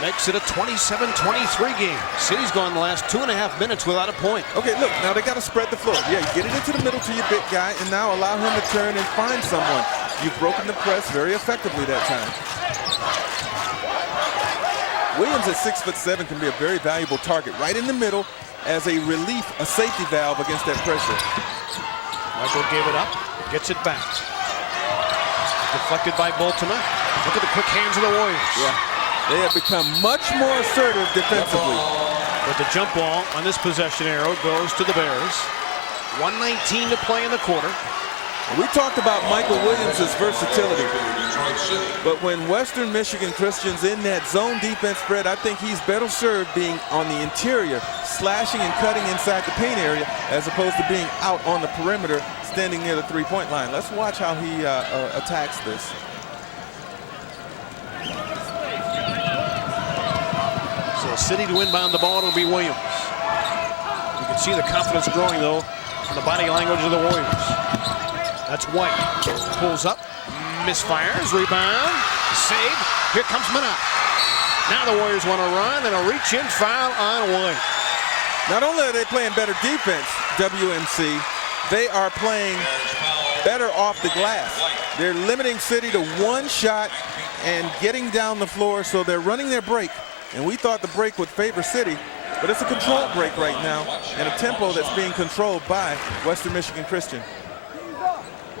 makes it a 27-23 game. City's gone the last 2.5 minutes without a point. Okay, look, now they got to spread the floor. Yeah, you get it into the middle to your big guy, and now allow him to turn and find someone. You've broken the press very effectively that time. Williams at 6'7" can be a very valuable target right in the middle as a relief, a safety valve against that pressure. Michael gave it up, gets it back. Deflected by Bultema. Look at the quick hands of the Warriors. Yeah, they have become much more assertive defensively. But the jump ball on this possession arrow goes to the Bears. 1:19 to play in the quarter. We talked about Michael Williams' versatility, but when Western Michigan Christian's in that zone defense spread, I think he's better served being on the interior, slashing and cutting inside the paint area, as opposed to being out on the perimeter, standing near the three-point line. Let's watch how he attacks this. So City to inbound the ball, it'll be Williams. You can see the confidence growing, though, in the body language of the Warriors. That's White. Pulls up, misfires, rebound, save. Here comes Minott. Now the Warriors want to run, and a reach-in foul on White. Not only are they playing better defense, WMC, they are playing better off the glass. They're limiting City to 1 shot and getting down the floor, so they're running their break. And we thought the break would favor City, but it's a controlled break right now, and a tempo that's being controlled by Western Michigan Christian.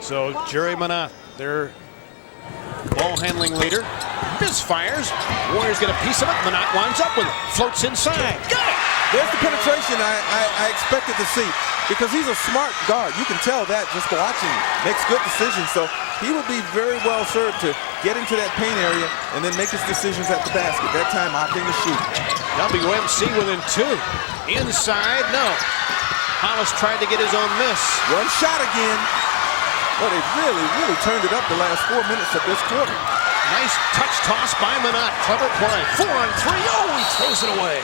So Jerry Minott, their ball handling leader, misfires. Warriors get a piece of it. Minott winds up with it. Floats inside. Got it! There's the penetration I expected to see, because he's a smart guard. You can tell that just watching him. Makes good decisions. So he would be very well served to get into that paint area and then make his decisions at the basket. That time opting to shoot. WMC within 2. Inside, no. Hollis tried to get his own miss. 1 shot again. Well, they've really turned it up the last 4 minutes of this quarter. Nice touch toss by Minott. Clever play. 4 on 3. Oh, he throws it away.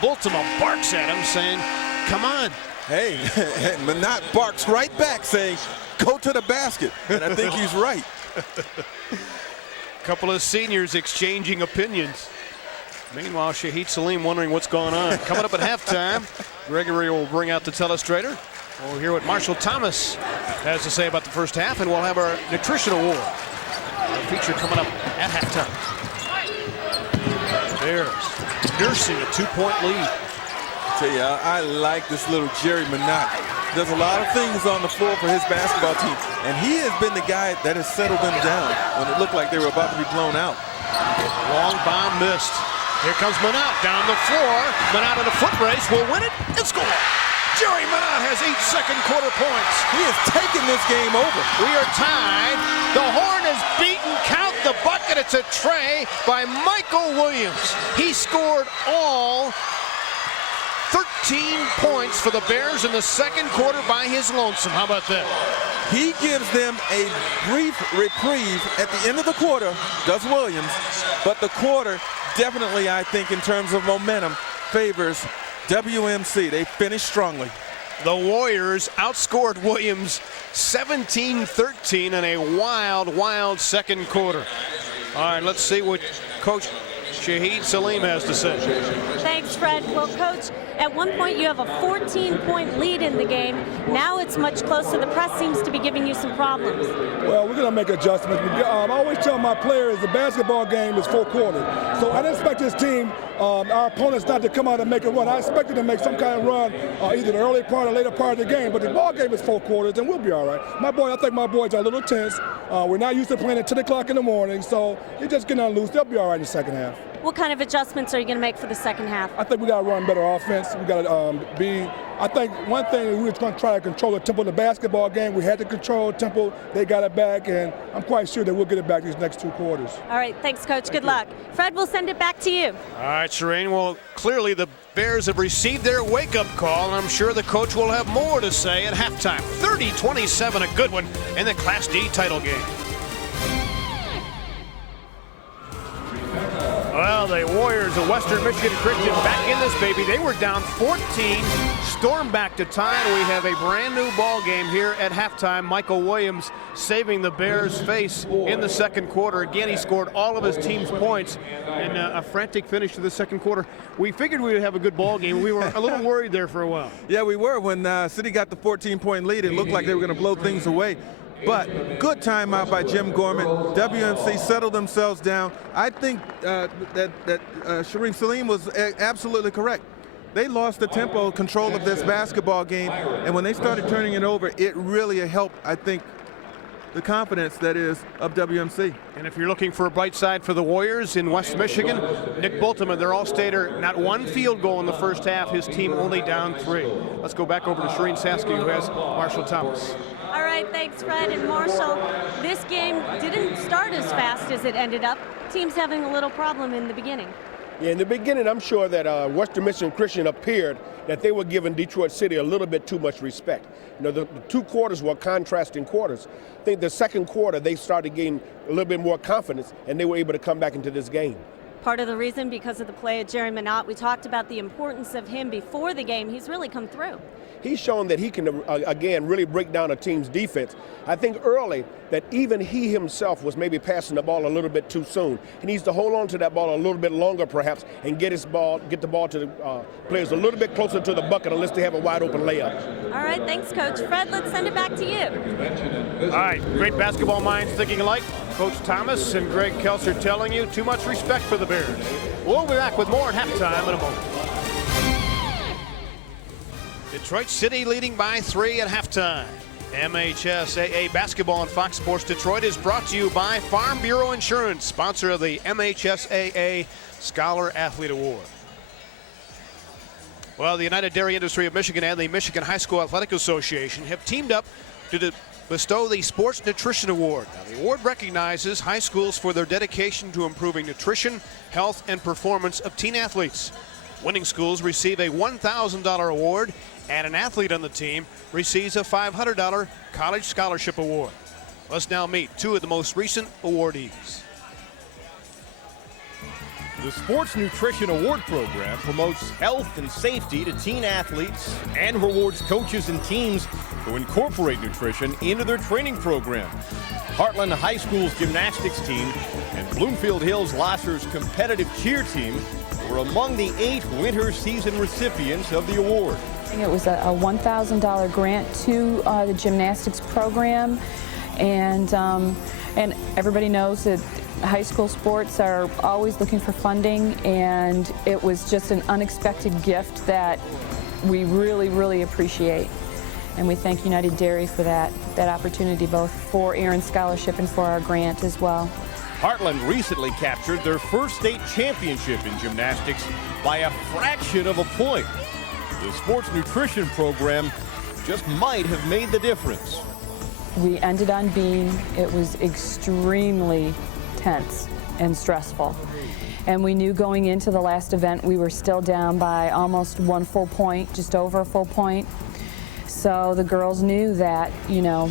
Bultema barks at him saying, come on. Hey, Minott barks right back saying, go to the basket. And I think he's right. Couple of seniors exchanging opinions. Meanwhile, Shahid Salim wondering what's going on. Coming up at halftime, Gregory will bring out the telestrator. We'll hear what Marshall Thomas has to say about the first half, and we'll have our nutrition award. A feature coming up at halftime. Bears nursing a 2-point lead. I tell you, I like this little Jerry Minott. Does a lot of things on the floor for his basketball team, and he has been the guy that has settled them down when it looked like they were about to be blown out. Long bomb missed. Here comes Minott down the floor. Minott in a foot race will win it and score. Jerry Minott has 8 second quarter points. He has taken this game over. We are tied. The horn is beaten. Count the bucket. It's a tray by Michael Williams. He scored all 13 points for the Bears in the second quarter by his lonesome. How about that? He gives them a brief reprieve at the end of the quarter, does Williams, but the quarter definitely, I think, in terms of momentum, favors WMC. They finished strongly. The Warriors outscored Williams 17-13 in a wild second quarter. All right, let's see what Coach Shahid Salim has to say. Thanks, Fred. Well, Coach, at one point you have a 14-point lead in the game. Now it's much closer. The press seems to be giving you some problems. Well, we're going to make adjustments. I always tell my players the basketball game is 4 quarters. So I didn't expect this team, our opponents, not to come out and make a run. I expected them to make some kind of run, either the early part or later part of the game. But the ball game is 4 quarters, and we'll be all right. I think my boys are a little tense. We're not used to playing at 10 o'clock in the morning, so they're just getting on loose. They'll be all right in the second half. What kind of adjustments are you going to make for the second half? I think we got to run better offense. We got to I think one thing, we were going to try to control the tempo of the basketball game. We had to control tempo. They got it back, and I'm quite sure that we'll get it back these next 2 quarters. All right, thanks, Coach. Good luck. Fred, we'll send it back to you. All right, Shireen. Well, clearly the Bears have received their wake-up call, and I'm sure the coach will have more to say at halftime. 30-27, a good one in the Class D title game. Well, the Warriors of Western Michigan Christian back in this baby. They were down 14, stormed back to tie, and we have a brand new ball game here at halftime. Michael Williams saving the Bears' face in the second quarter. Again, he scored all of his team's points in a frantic finish to the second quarter. We figured we would have a good ball game. We were a little worried there for a while. Yeah, we were. When City got the 14-point lead, it looked like they were going to blow things away. But good timeout by Jim Gorman. WMC settled themselves down. I think that Shireen Salim was absolutely correct. They lost the tempo control of this basketball game, and when they started turning it over, it really helped, I think, the confidence that is of WMC. And if you're looking for a bright side for the Warriors in West Michigan, Nick Bultema, their all-stater, not one field goal in the first half. His team only down 3. Let's go back over to Shireen Saski, who has Marshall Thomas. All right, thanks, Fred and Marshall. This game didn't start as fast as it ended up. Team's having a little problem in the beginning. Yeah, in the beginning, I'm sure that Western Michigan Christian appeared that they were giving Detroit City a little bit too much respect. You know, the 2 quarters were contrasting quarters. I think the second quarter, they started getting a little bit more confidence, and they were able to come back into this game. Part of the reason because of the play of Jerry Minott. We talked about the importance of him before the game. He's really come through. He's shown that he can, again, really break down a team's defense. I think early that even he himself was maybe passing the ball a little bit too soon. He needs to hold on to that ball a little bit longer, perhaps, and get the ball to the players a little bit closer to the bucket unless they have a wide open layup. All right, thanks, Coach. Fred, let's send it back to you. All right, great basketball minds thinking alike. Coach Thomas and Greg Kelser telling you too much respect for the Bears. We'll be back with more at halftime in a moment. Detroit City leading by 3 at halftime. MHSAA Basketball on Fox Sports Detroit is brought to you by Farm Bureau Insurance, sponsor of the MHSAA Scholar Athlete Award. Well, the United Dairy Industry of Michigan and the Michigan High School Athletic Association have teamed up to bestow the Sports Nutrition Award. Now, the award recognizes high schools for their dedication to improving nutrition, health, and performance of teen athletes. Winning schools receive a $1,000 award, and an athlete on the team receives a $500 college scholarship award. Let's now meet two of the most recent awardees. The Sports Nutrition Award Program promotes health and safety to teen athletes and rewards coaches and teams who incorporate nutrition into their training program. Heartland High School's gymnastics team and Bloomfield Hills Lasser's competitive cheer team were among the 8 winter season recipients of the award. It was a $1,000 grant to the gymnastics program, and everybody knows that high school sports are always looking for funding, and it was just an unexpected gift that we really, really appreciate. And we thank United Dairy for that opportunity, both for Aaron's scholarship and for our grant as well. Heartland recently captured their first state championship in gymnastics by a fraction of a point. The sports nutrition program just might have made the difference. We ended on beam. It was extremely tense and stressful. And we knew going into the last event we were still down by almost 1 full point, just over a full point. So the girls knew that, you know,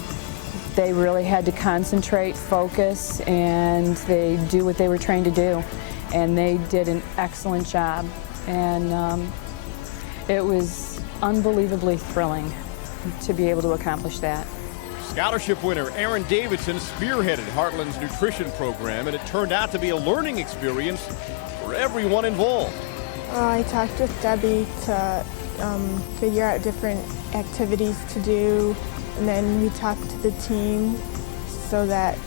they really had to concentrate, focus, and they do what they were trained to do. And they did an excellent job. And it was unbelievably thrilling to be able to accomplish that. Scholarship winner Aaron Davidson spearheaded Heartland's nutrition program, and it turned out to be a learning experience for everyone involved. I talked with Debbie to figure out different activities to do, and then we talked to the team so that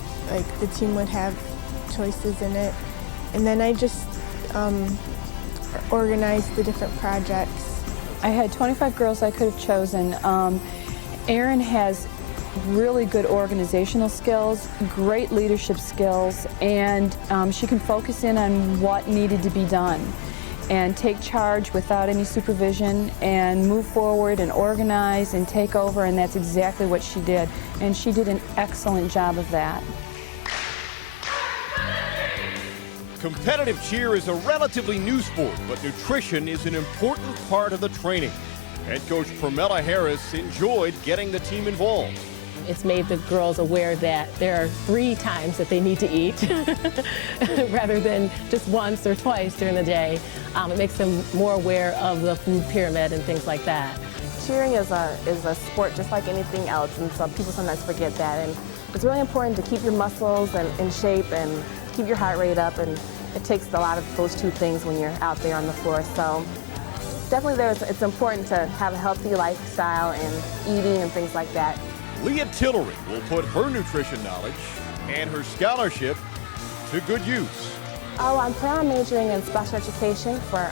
the team would have choices in it. And then I just organized the different projects. I had 25 girls I could have chosen. Erin has really good organizational skills, great leadership skills, and she can focus in on what needed to be done and take charge without any supervision and move forward and organize and take over, and that's exactly what she did. And she did an excellent job of that. Competitive cheer is a relatively new sport, but nutrition is an important part of the training. Head coach Pramela Harris enjoyed getting the team involved. It's made the girls aware that there are 3 times that they need to eat rather than just once or twice during the day. It makes them more aware of the food pyramid and things like that. Cheering is a sport just like anything else, and so people sometimes forget that. And it's really important to keep your muscles in shape and keep your heart rate up, and it takes a lot of those 2 things when you're out there on the floor. So definitely it's important to have a healthy lifestyle and eating and things like that. Leah Tillery will put her nutrition knowledge and her scholarship to good use. Oh, I'm planning on majoring in special education for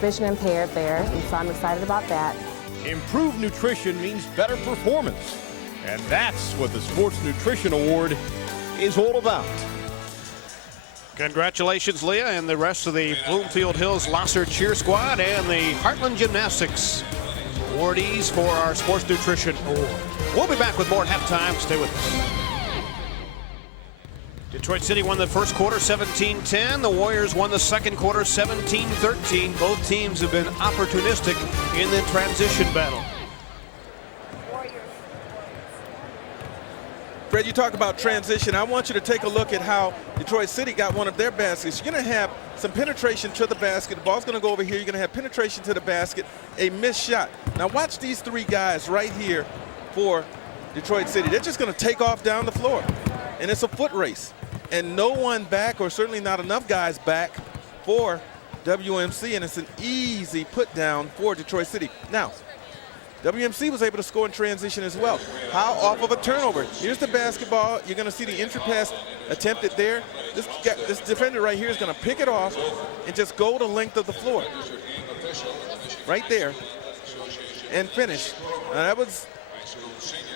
vision impaired there, and so I'm excited about that. Improved nutrition means better performance, and that's what the Sports Nutrition Award is all about. Congratulations, Leah, and the rest of the Bloomfield Hills Lasser cheer squad and the Heartland Gymnastics awardees for our Sports Nutrition Award. We'll be back with more at halftime. Stay with us. Detroit City won the first quarter 17-10. The Warriors won the second quarter 17-13. Both teams have been opportunistic in the transition battle. Fred, you talk about transition. I want you to take a look at how Detroit City got one of their baskets. You're going to have some penetration to the basket. The ball's going to go over here. You're going to have penetration to the basket, a missed shot. Now watch these 3 guys right here for Detroit City. They're just going to take off down the floor, and it's a foot race. And no one back, or certainly not enough guys back for WMC, and it's an easy put down for Detroit City. Now, WMC was able to score in transition as well. How off of a turnover? Here's the basketball. You're going to see the entry pass attempted there. This defender right here is going to pick it off and just go the length of the floor. Right there. And finish. Now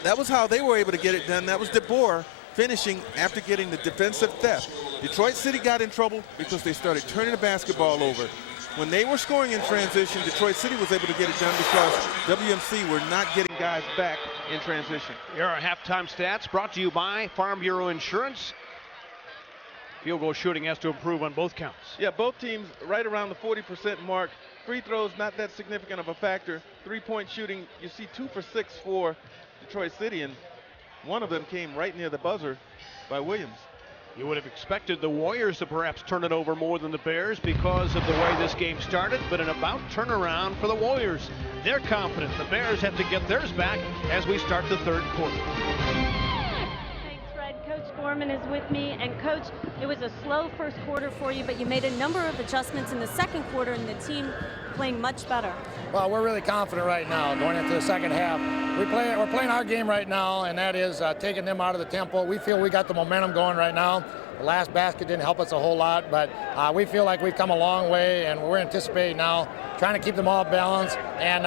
that was how they were able to get it done. That was DeBoer finishing after getting the defensive theft. Detroit City got in trouble because they started turning the basketball over. When they were scoring in transition, Detroit City was able to get it done because WMC were not getting guys back in transition. Here are halftime stats brought to you by Farm Bureau Insurance. Field goal shooting has to improve on both counts. Yeah, both teams right around the 40% mark free throws not that significant of a factor. Three-point shooting, you see 2 for 6 for Detroit City, and one of them came right near the buzzer by Williams. You would have expected the Warriors to perhaps turn it over more than the Bears because of the way this game started, but an about turnaround for the Warriors. They're confident. The Bears have to get theirs back as we start the third quarter. Thanks, Fred. Coach Gorman is with me. And Coach, it was a slow first quarter for you, but you made a number of adjustments in the second quarter, and the team playing much better. Well, we're really confident right now going into the second half. We're playing our game right now, and that is taking them out of the tempo. We feel we got the momentum going right now. The last basket didn't help us a whole lot, but we feel like we've come a long way, and we're anticipating now trying to keep them all balanced and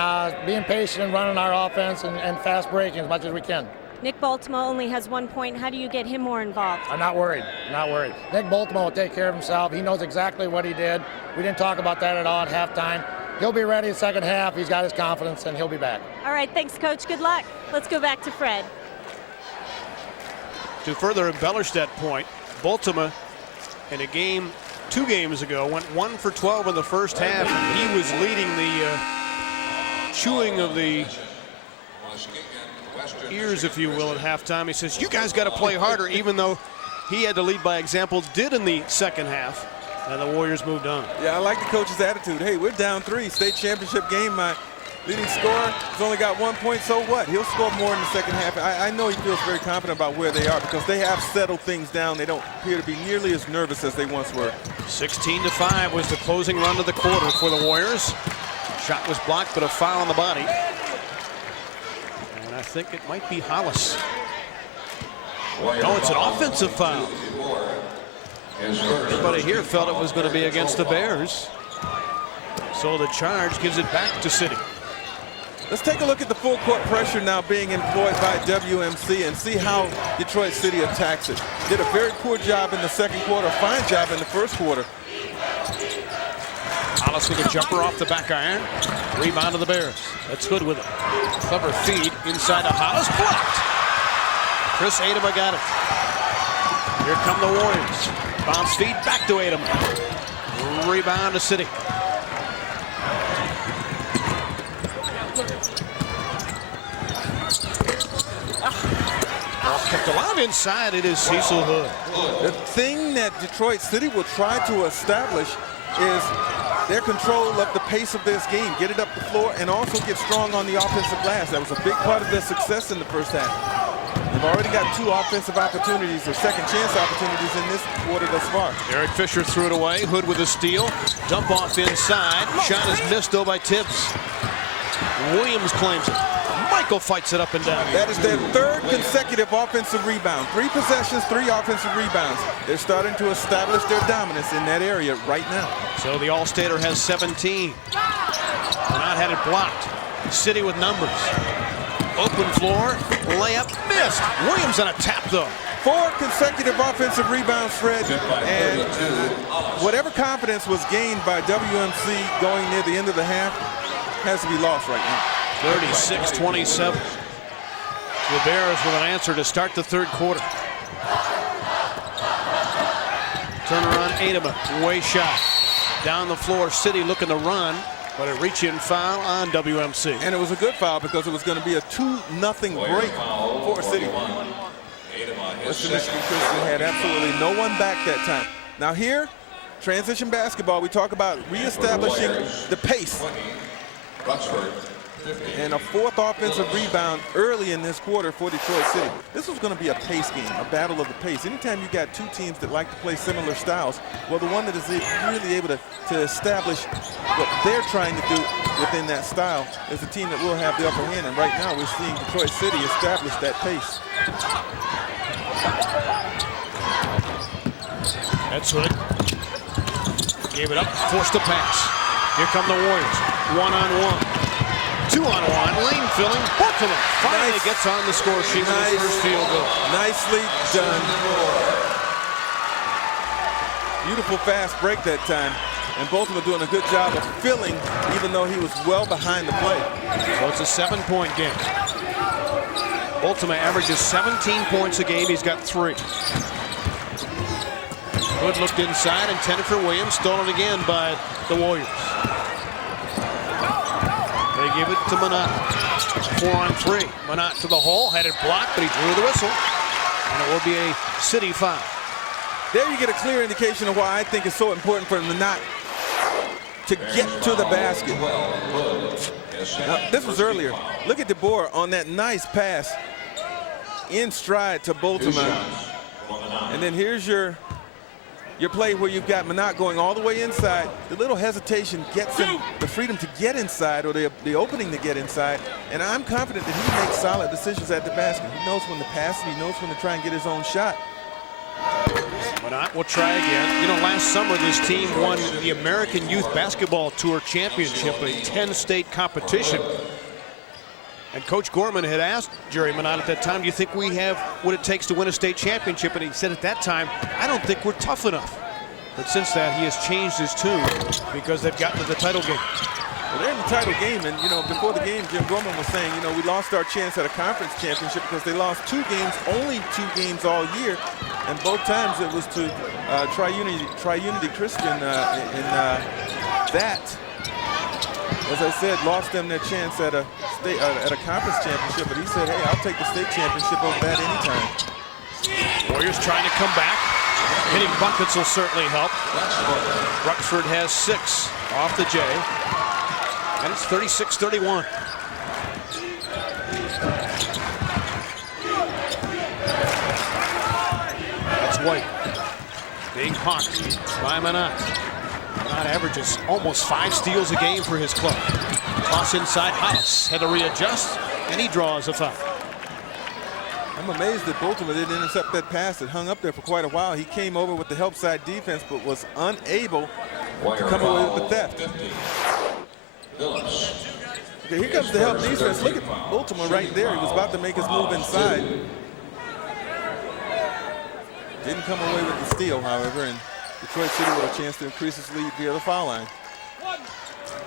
being patient and running our offense and fast breaking as much as we can. Nick Bultema only has 1 point. How do you get him more involved? I'm not worried. Not worried. Nick Bultema will take care of himself. He knows exactly what he did. We didn't talk about that at all at halftime. He'll be ready in the second half. He's got his confidence, and he'll be back. All right, thanks, Coach. Good luck. Let's go back to Fred. To further embellish that point, Bultema in a game 2 games ago went 1 for 12 in the first half. He was leading the chewing of the ears, if you will, at halftime. He says, you guys got to play harder, even though he had to lead by example, did in the second half. And the Warriors moved on. Yeah, I like the coach's attitude. Hey, we're down 3, state championship game. My leading scorer has only got 1 point, so what? He'll score more in the second half. I know he feels very confident about where they are because they have settled things down. They don't appear to be nearly as nervous as they once were. 16-5 was the closing run of the quarter for the Warriors. Shot was blocked, but a foul on the body. And I think it might be Hollis. No, it's an offensive foul. Everybody here felt it was going to be against the Bears. So the charge gives it back to City. Let's take a look at the full court pressure now being employed by WMC and see how Detroit City attacks it. Did a very poor job in the second quarter, fine job in the first quarter. Hollis with a jumper off the back iron. Rebound to the Bears. That's Hood with it. Clever feed inside to Hollis. Blocked. Chris Adema got it. Here come the Warriors. Bounce feed back to Adema. Rebound to City. Kept alive inside. It is Cecil Hood. The thing that Detroit City will try to establish is their control of the pace of this game. Get it up the floor and also get strong on the offensive glass. That was a big part of their success in the first half. They've already got 2 offensive opportunities or second chance opportunities in this quarter thus far. Eric Fisher threw it away. Hood with a steal. Dump off inside. Shot is missed though by Tibbs. Williams claims it. Michael fights it up and down. That is their 3rd consecutive offensive rebound. 3 possessions, 3 offensive rebounds. They're starting to establish their dominance in that area right now. So the All-Stater has 17. Minott had it blocked. City with numbers. Open floor, layup, missed. Williams on a tap though. 4 consecutive offensive rebounds, Fred, and whatever confidence was gained by WMC going near the end of the half has to be lost right now. 36-27. The Bears with an answer to start the third quarter. Turnaround, Adema, way shot. Down the floor, City looking to run, but a reach-in foul on WMC. And it was a good foul because it was going to be a 2-0 break for City. Western Michigan Christian had absolutely no one back that time. Now here, transition basketball, we talk about reestablishing the pace. And a 4th offensive rebound early in this quarter for Detroit City. This was going to be a pace game, a battle of the pace. Anytime you got 2 teams that like to play similar styles, well, the one that is really able to establish what they're trying to do within that style is the team that will have the upper hand. And right now we're seeing Detroit City establish that pace. That's Hood. Gave it up, forced the pass. Here come the Warriors. 1-on-1. 2-on-1. Lane filling. Bultema finally gets on the score sheet with his first field goal. Nicely done. Beautiful fast break that time. And Bultema doing a good job of filling, even though he was well behind the play. So it's a 7-point game. Bultema averages 17 points a game. He's got 3. Hood looked inside, intended for Williams. Stolen again by the Warriors. They give it to Minott. 4-on-3. Minott to the hole, had it blocked, but he drew the whistle. And it will be a city foul. There you get a clear indication of why I think it's so important for Minott to get to the basket. Now, this was earlier. Look at DeBoer on that nice pass in stride to Bultema. And then here's your play where you've got Minott going all the way inside. The little hesitation gets him the freedom to get inside, or the opening to get inside. And I'm confident that he makes solid decisions at the basket. He knows when to pass and he knows when to try and get his own shot. Minott will try again. You know, last summer this team won the American Youth Basketball Tour Championship, a 10-state competition. And Coach Gorman had asked Jerry Minott at that time, do you think we have what it takes to win a state championship? And he said at that time, I don't think we're tough enough. But since that, he has changed his tune because they've gotten to the title game. Well, they're in the title game, and, you know, before the game, Jim Gorman was saying, you know, we lost our chance at a conference championship because they lost 2 games, only 2 games all year. And both times it was to Tri-Unity Christian, that, as I said, lost them their chance at a conference championship. But he said, hey, I'll take the state championship over that anytime. Warriors trying to come back. Hitting buckets will certainly help. Bruxford has 6 off the J. And it's 36-31. That's White. Being hawked by Minott. Minott averages almost 5 steals a game for his club. Toss inside, House had to readjust, and he draws a foul. I'm amazed that Bultema didn't intercept that pass that hung up there for quite a while. He came over with the help side defense, but was unable to come away with the theft. Okay, here comes the help defense. Look at Bultema right there. He was about to make his move inside. Didn't come away with the steal, however, and Detroit City with a chance to increase his lead via the foul line.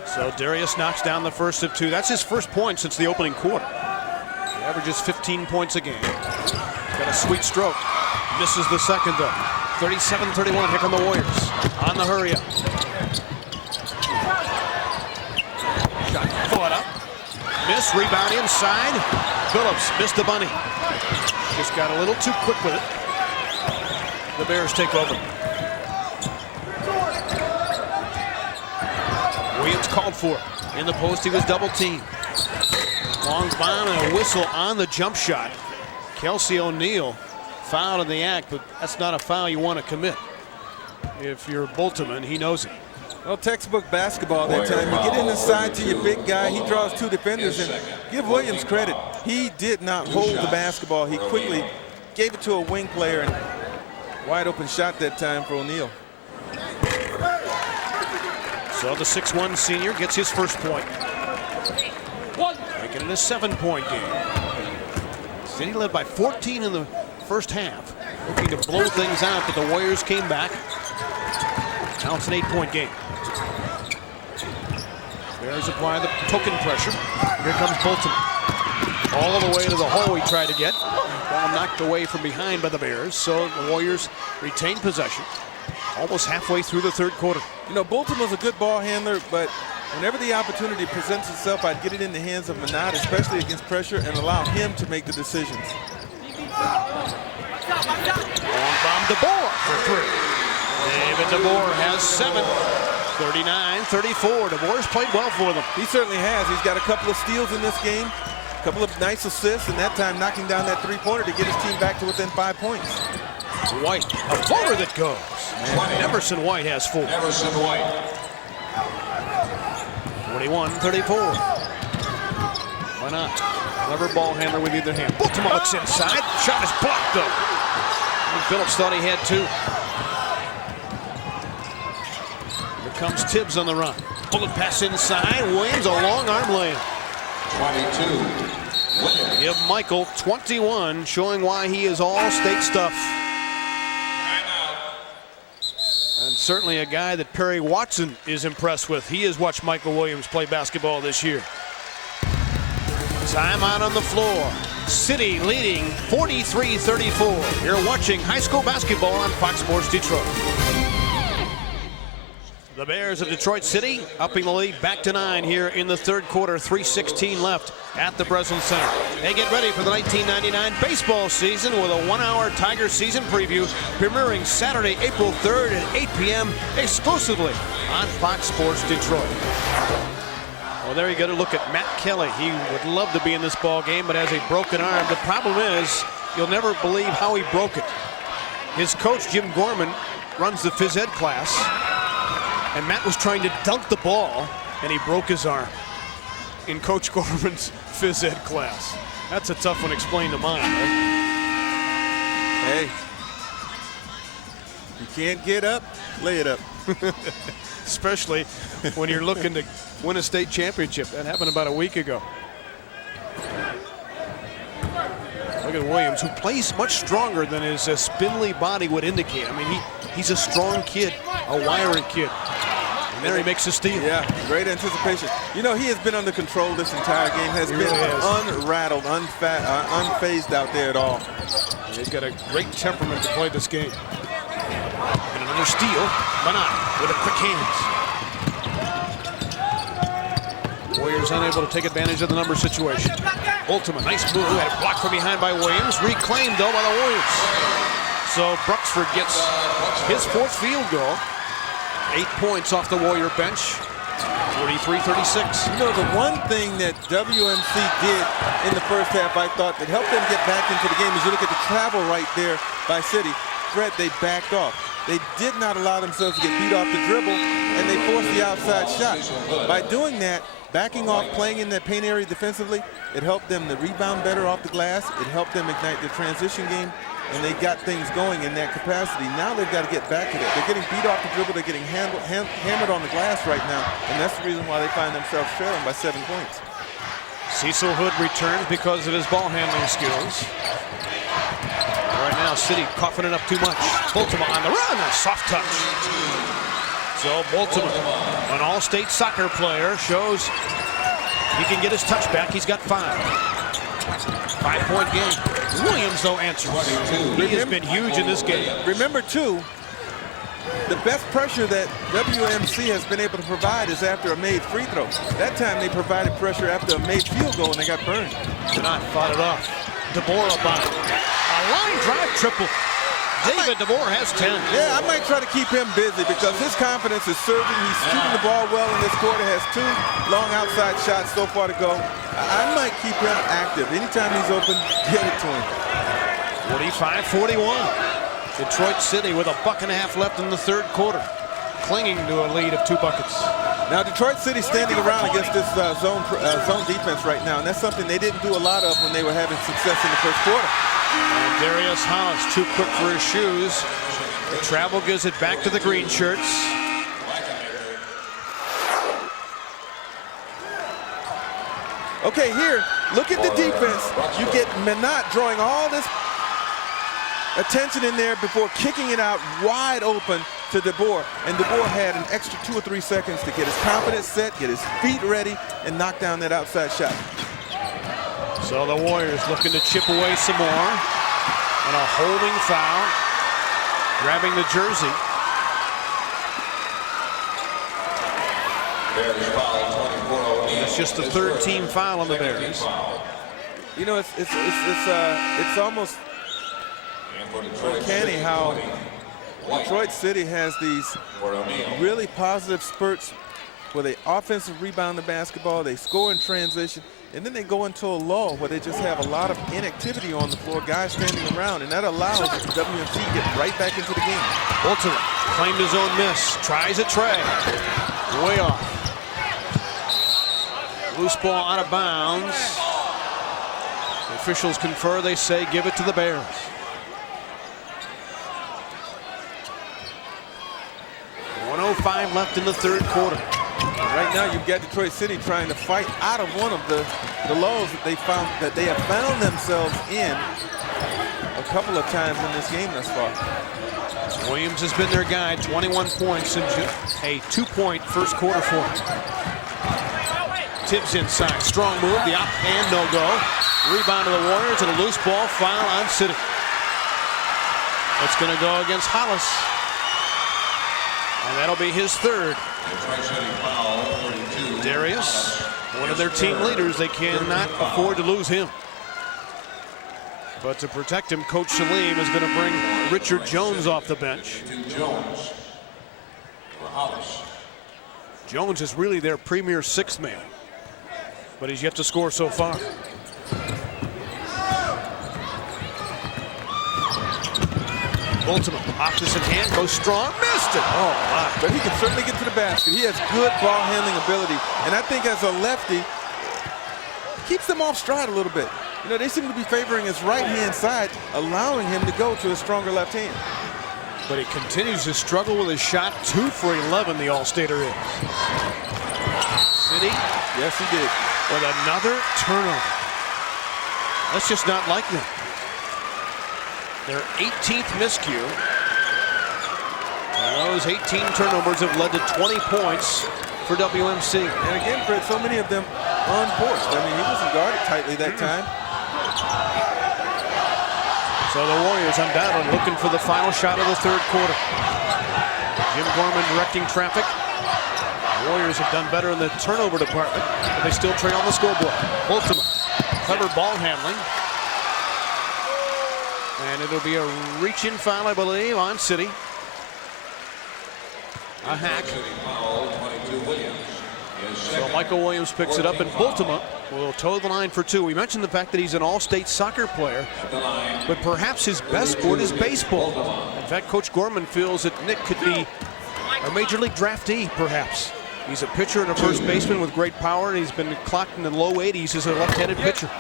So Darius knocks down the first of 2. That's his first point since the opening quarter. He averages 15 points a game. Got a sweet stroke. Misses the second, though. 37-31. Here come the Warriors on the hurry up. Shot foot up. Miss. Rebound inside. Phillips missed the bunny. Just got a little too quick with it. The Bears take over. Williams called for it. In the post, he was double teamed. Long bomb and a whistle on the jump shot. Kelsey O'Neal fouled in the act, but that's not a foul you want to commit. If you're Bultema, he knows it. Well, textbook basketball that time. You get in inside to your big guy. He draws 2 defenders, and give Williams credit. He did not hold the basketball. He quickly gave it to a wing player, and wide open shot that time for O'Neal. So the 6'1" senior gets his first point. Making it a 7-point game. City led by 14 in the first half. Looking to blow things out, but the Warriors came back. Now it's an 8-point game. Bears apply the token pressure. Here comes Bultema. All the way to the hole he tried to get. Ball knocked away from behind by the Bears, so the Warriors retain possession. Almost halfway through the third quarter. You know, Bultema's a good ball handler, but whenever the opportunity presents itself, I'd get it in the hands of Minott, especially against pressure, and allow him to make the decisions. Long bomb DeBoer for 3. David DeBoer has 7. 39-34. DeBoer's played well for them. He certainly has. He's got a couple of steals in this game, a couple of nice assists, and that time knocking down that 3-pointer to get his team back to within 5 points. White, a floater that goes. Neverson White has 4. Neverson White. 41-34. Why not? Clever ball handler with either hand. Bultema looks inside. Shot is blocked, though. And Phillips thought he had 2. Here comes Tibbs on the run. Bullet pass inside. Williams, a long arm layup. 22. Give Michael 21, showing why he is all state stuff. And certainly a guy that Perry Watson is impressed with. He has watched Michael Williams play basketball this year. Time out on the floor. City leading 43-34. You're watching high school basketball on Fox Sports Detroit. The Bears of Detroit City upping the lead back to 9 here in the third quarter. 3:16 left at the Breslin Center. Hey, get ready for the 1999 baseball season with a 1-hour Tiger season preview premiering Saturday, April 3rd at 8 p.m. exclusively on Fox Sports Detroit. Well, there you go to look at Matt Kelly. He would love to be in this ball game, but has a broken arm. The problem is you'll never believe how he broke it. His coach, Jim Gorman, runs the phys ed class. And Matt was trying to dunk the ball, and he broke his arm in Coach Gorman's phys ed class. That's a tough one to explain to mine, right? Hey, you can't get up, lay it up. Especially when you're looking to win a state championship. That happened about a week ago. Look at Williams, who plays much stronger than his spindly body would indicate. I mean, he's a strong kid, a wiry kid. And there he makes a steal. Yeah, great anticipation. You know, he has been under control this entire game, has been unrattled, unfazed out there at all. And he's got a great temperament to play this game. And another steal, Minott with a quick hands. Warriors unable to take advantage of the number situation. Bultema, nice move, had a block from behind by Williams, reclaimed though by the Warriors. So Bruxford gets his fourth field goal. 8 points off the Warrior bench. 43-36. You know, the one thing that WMC did in the first half, I thought, that helped them get back into the game is you look at the travel right there by City. Fred, they backed off. They did not allow themselves to get beat off the dribble, and they forced the outside shot. By doing that, backing off, playing in that paint area defensively, it helped them to rebound better off the glass. It helped them ignite their transition game, and they got things going in that capacity. Now they've got to get back to that. They're getting beat off the dribble. They're getting hammered on the glass right now, and that's the reason why they find themselves trailing by 7 points. Cecil Hood returns because of his ball handling skills. Right now, City coughing it up too much. Bultema on the run, a soft touch. So Bultema, an all-state soccer player, shows he can get his touch back. He's got 5. 5-point game. Williams, though, answers. He has been huge in this game. Remember, too, the best pressure that WMC has been able to provide is after a made free throw. That time they provided pressure after a made field goal, and they got burned. Minott fought it off. DeBoer about it. A line drive triple. David DeBoer has 10. Yeah, I might try to keep him busy because his confidence is surging. He's shooting the ball well in this quarter. Has 2 long outside shots so far to go. I might keep him active. Anytime he's open, get it to him. 45-41. Detroit City with a buck-and-a-half left in the third quarter, clinging to a lead of 2 buckets. Now Detroit City standing around against this zone defense right now, and that's something they didn't do a lot of when they were having success in the first quarter. And Darius Hollis too quick for his shoes. The travel gives it back to the green shirts. Okay, here, look at the defense. You get Minott drawing all this attention in there before kicking it out wide open to DeBoer. And DeBoer had an extra 2 or 3 seconds to get his confidence set, get his feet ready, and knock down that outside shot. So the Warriors looking to chip away some more. And a holding foul. Grabbing the jersey. It's just the 3rd team foul on the Bears. You know, it's almost uncanny how Detroit City has these really positive spurts where they offensive rebound the basketball, they score in transition, and then they go into a lull where they just have a lot of inactivity on the floor, guys standing around, and that allows WMC to get right back into the game. Bultema claimed his own miss, tries a tray, way off. Loose ball out of bounds. The officials confer, they say give it to the Bears. .05 left in the third quarter. Right now you've got Detroit City trying to fight out of one of the lulls that they have found themselves in a couple of times in this game thus far. Williams has been their guy, 21 points in a 2-point first quarter for him. Tibbs inside, strong move, the up and no go. Rebound to the Warriors and a loose ball foul on City. It's going to go against Hollis. And that'll be his third. Darius, one of their team leaders, they cannot afford to lose him. But to protect him, Coach Salim is going to bring Richard Jones off the bench. Jones is really their premier sixth man, but he's yet to score so far. Bultema, opposite hand, goes strong, missed it. Oh, my. But he can certainly get to the basket. He has good ball handling ability. And I think as a lefty, keeps them off stride a little bit. You know, they seem to be favoring his right-hand side, allowing him to go to his stronger left hand. But he continues to struggle with his shot. 2 for 11, the All-Stater is. City. Yes, he did. With another turnover. That's just not like them. Their 18th miscue. And those 18 turnovers have led to 20 points for WMC. And again, Fred, so many of them unforced. I mean, he wasn't guarded tightly that time. So the Warriors undoubtedly looking for the final shot of the third quarter. Jim Gorman directing traffic. The Warriors have done better in the turnover department, but they still trail on the scoreboard. Bultema, clever ball handling. And it'll be a reach-in foul, I believe, on City. A hack. So Michael Williams picks it up, and Bultema will toe the line for 2. We mentioned the fact that he's an all-state soccer player, but perhaps his best sport is baseball. In fact, Coach Gorman feels that Nick could be a major league draftee, perhaps. He's a pitcher and a first baseman with great power, and he's been clocked in the low 80s as a left-handed pitcher.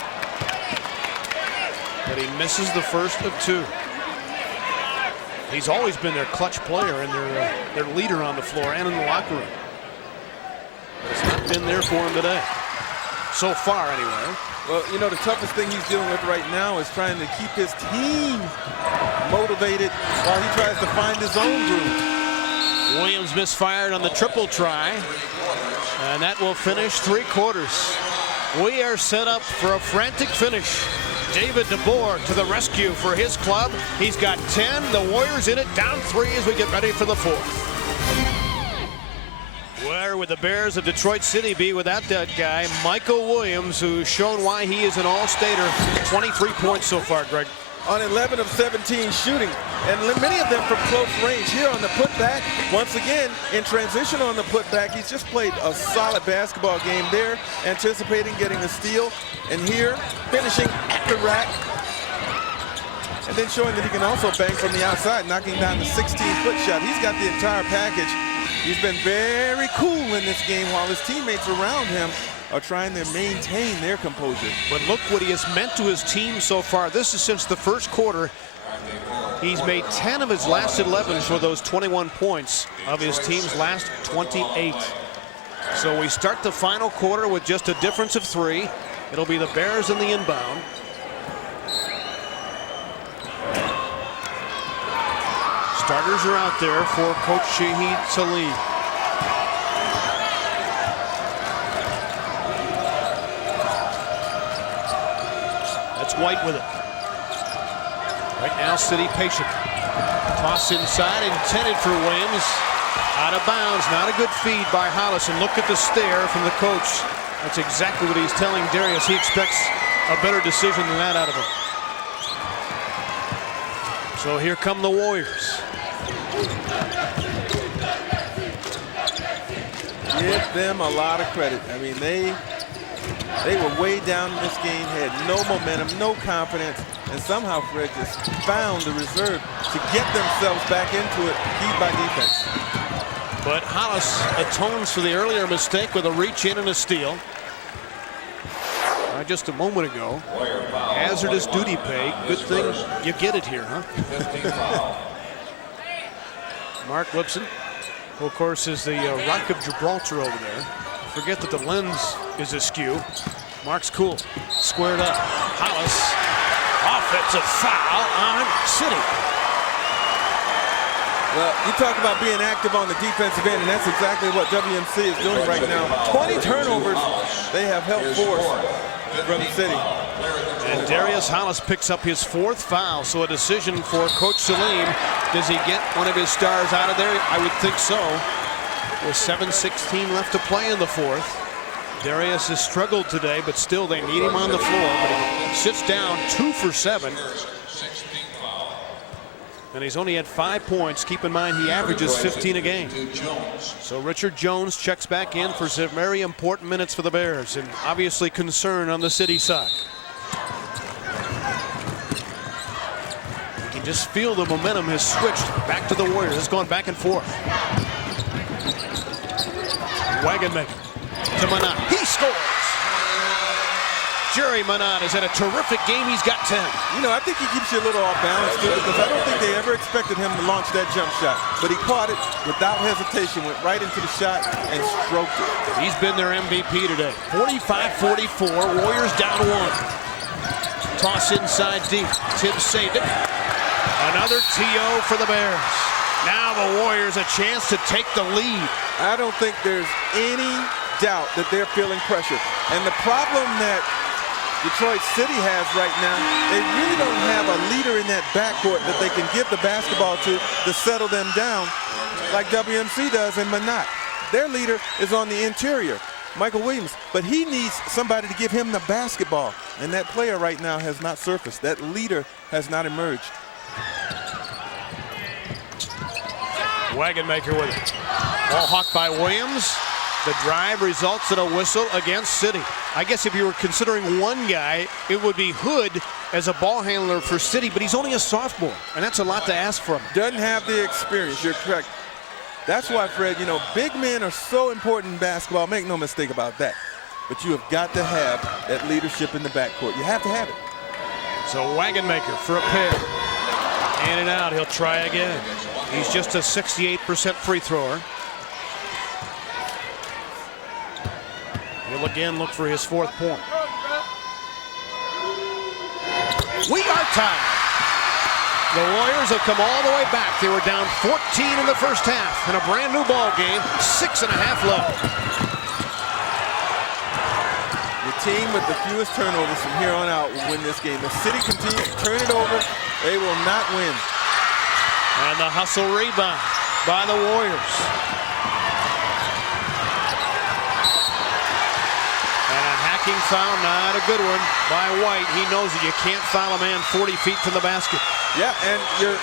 But he misses the first of 2. He's always been their clutch player and their leader on the floor and in the locker room. But it's not been there for him today. So far, anyway. Well, you know, the toughest thing he's dealing with right now is trying to keep his team motivated while he tries to find his own groove. Williams misfired on the triple try, and that will finish 3 quarters. We are set up for a frantic finish. David DeBoer to the rescue for his club. He's got 10. The Warriors in it, down 3 as we get ready for the 4th. Where would the Bears of Detroit City be without that guy, Michael Williams, who's shown why he is an all-stater. 23 points so far, Greg. On 11 of 17 shooting, and many of them from close range. Here on the putback, once again, in transition on the putback, he's just played a solid basketball game there, anticipating getting the steal, and here, finishing at the rack, and then showing that he can also bang from the outside, knocking down the 16-foot shot. He's got the entire package. He's been very cool in this game while his teammates around him are trying to maintain their composure. But look what he has meant to his team so far. This is since the first quarter. He's made 10 of his last 11 for those 21 points of his team's last 28. So we start the final quarter with just a difference of 3. It'll be the Bears in the inbound. Starters are out there for Coach Shahid Salim. That's White with it. Right now, City patient. Toss inside, intended for Williams. Out of bounds, not a good feed by Hollis. And look at the stare from the coach. That's exactly what he's telling Darius. He expects a better decision than that out of him. So here come the Warriors. Give them a lot of credit. I mean, they were way down in this game, had no momentum, no confidence, and somehow Fred just found the reserve to get themselves back into it, keyed by defense. But Hollis atones for the earlier mistake with a reach in and a steal. Just a moment ago, hazardous duty pay. Good thing you get it here, huh? Mark Lipson, who of course is the Rock of Gibraltar over there. Forget that the lens is askew. Mark's cool. Squared up. Hollis. Offensive foul on City. Well, you talk about being active on the defensive end, and that's exactly what WMC is doing right now. 20 turnovers they have helped force from City. And Darius Hollis picks up his 4th foul, so a decision for Coach Salim. Does he get one of his stars out of there? I would think so. With 7:16 left to play in the 4th. Darius has struggled today, but still they need him on the floor. But he sits down 2 for 7. And he's only had 5 points. Keep in mind he averages 15 a game. So Richard Jones checks back in for some very important minutes for the Bears, and obviously concern on the City side. You can just feel the momentum has switched back to the Warriors. It's going back and forth. Wagonmaker to Minott. He scores. Jerry Minott has had a terrific game. He's got 10. You know, I think he keeps you a little off balance too, because I don't think they ever expected him to launch that jump shot. But he caught it without hesitation, went right into the shot and stroked it. He's been their MVP today. 45-44. Warriors down 1. Toss inside deep. Tibbs saved it. Another TO for the Bears. Now the Warriors a chance to take the lead. I don't think there's any doubt that they're feeling pressure. And the problem that Detroit City has right now, they really don't have a leader in that backcourt that they can give the basketball to settle them down like WMC does in Minott. Their leader is on the interior, Michael Williams, but he needs somebody to give him the basketball. And that player right now has not surfaced. That leader has not emerged. Wagonmaker with it. Ball hawked by Williams. The drive results in a whistle against City. I guess if you were considering one guy, it would be Hood as a ball handler for City, but he's only a sophomore, and that's a lot to ask from him. Doesn't have the experience, you're correct. That's why, Fred, you know, big men are so important in basketball. Make no mistake about that. But you have got to have that leadership in the backcourt. You have to have it. So Wagonmaker for a pick. In and out, he'll try again. He's just a 68% free thrower. He'll again look for his 4th point. We are tied. The Warriors have come all the way back. They were down 14 in the first half in a brand new ball game. 6.5 left. The team with the fewest turnovers from here on out will win this game. If City continues to turn it over, they will not win. And the hustle rebound by the Warriors. And a hacking foul, not a good one by White. He knows that you can't foul a man 40 feet from the basket. Yeah, and your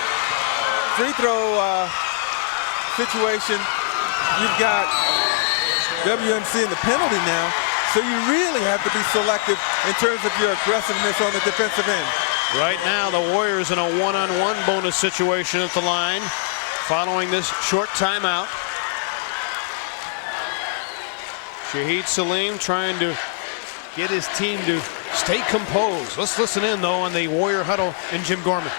free throw situation, you've got WMC in the penalty now, so you really have to be selective in terms of your aggressiveness on the defensive end. Right now, the Warriors in a one-on-one bonus situation at the line following this short timeout. Shahid Salim trying to get his team to stay composed. Let's listen in, though, on the Warrior huddle in Jim Gorman.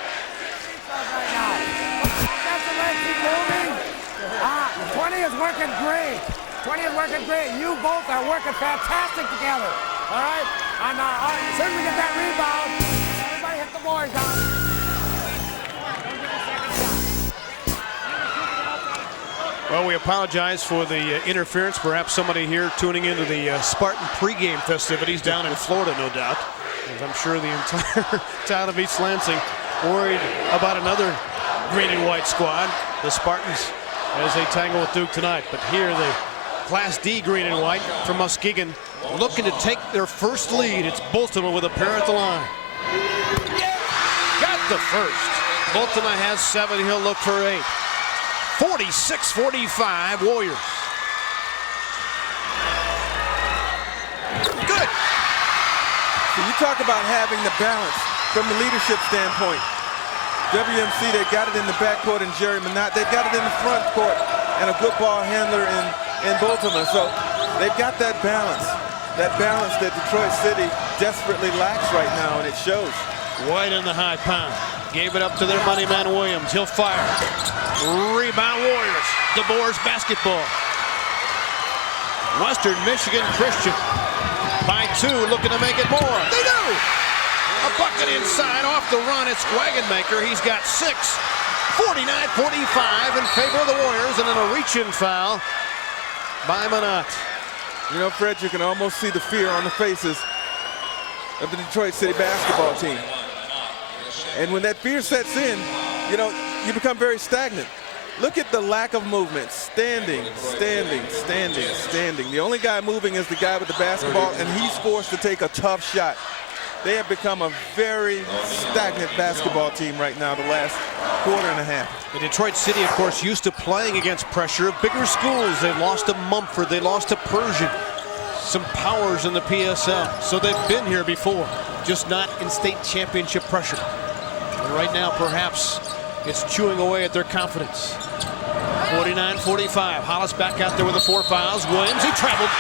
20 is working great. 20 is working great. You both are working fantastic together. All right? And as soon as we get that rebound, everybody hit the boards down. Well, we apologize for the interference. Perhaps somebody here tuning into the Spartan pregame festivities down in Florida, no doubt. As I'm sure the entire town of East Lansing worried about another green and white squad, the Spartans, as they tangle with Duke tonight. But here the Class D green and white from Muskegon looking to take their first lead. It's Bultema with a pair at the line. Got the first. Bultema has 7. He'll look for 8. 46-45 Warriors. Good. So you talk about having the balance from the leadership standpoint. WMC, they got it in the backcourt in Jerry Minott. They've got it in the front court and a good ball handler in Bultema. So they've got that balance that Detroit City desperately lacks right now, and it shows. White in the high pound. Gave it up to their money man Williams. He'll fire. Rebound Warriors. DeBoer's basketball. Western Michigan Christian by 2, looking to make it more. They do! A bucket inside off the run. It's Wagonmaker. He's got 6. 49-45 in favor of the Warriors, and then a reach-in foul by Minott. You know, Fred, you can almost see the fear on the faces of the Detroit City basketball team. And when that fear sets in, you know, you become very stagnant. Look at the lack of movement. Standing, standing, standing, standing. The only guy moving is the guy with the basketball, and he's forced to take a tough shot. They have become a very stagnant basketball team right now, the last quarter and a half. And Detroit City, of course, used to playing against pressure of bigger schools. They lost to Mumford. They lost to Persian. Some powers in the PSL. So they've been here before, just not in state championship pressure. And right now, perhaps, it's chewing away at their confidence. 49-45. Hollis back out there with the 4 fouls. Williams, he traveled.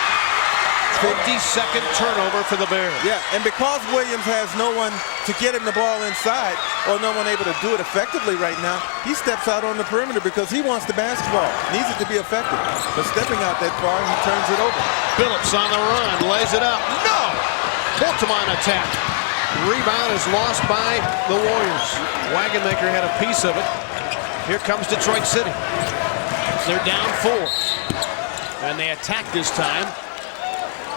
22nd turnover for the Bears. Yeah, and because Williams has no one to get him the ball inside, or no one able to do it effectively right now, he steps out on the perimeter because he wants the basketball, needs it to be effective. But stepping out that far, he turns it over. Phillips on the run, lays it up. No! Bultema on attack. Rebound is lost by the Warriors. Wagonmaker had a piece of it. Here comes Detroit City. They're down 4. And they attack this time,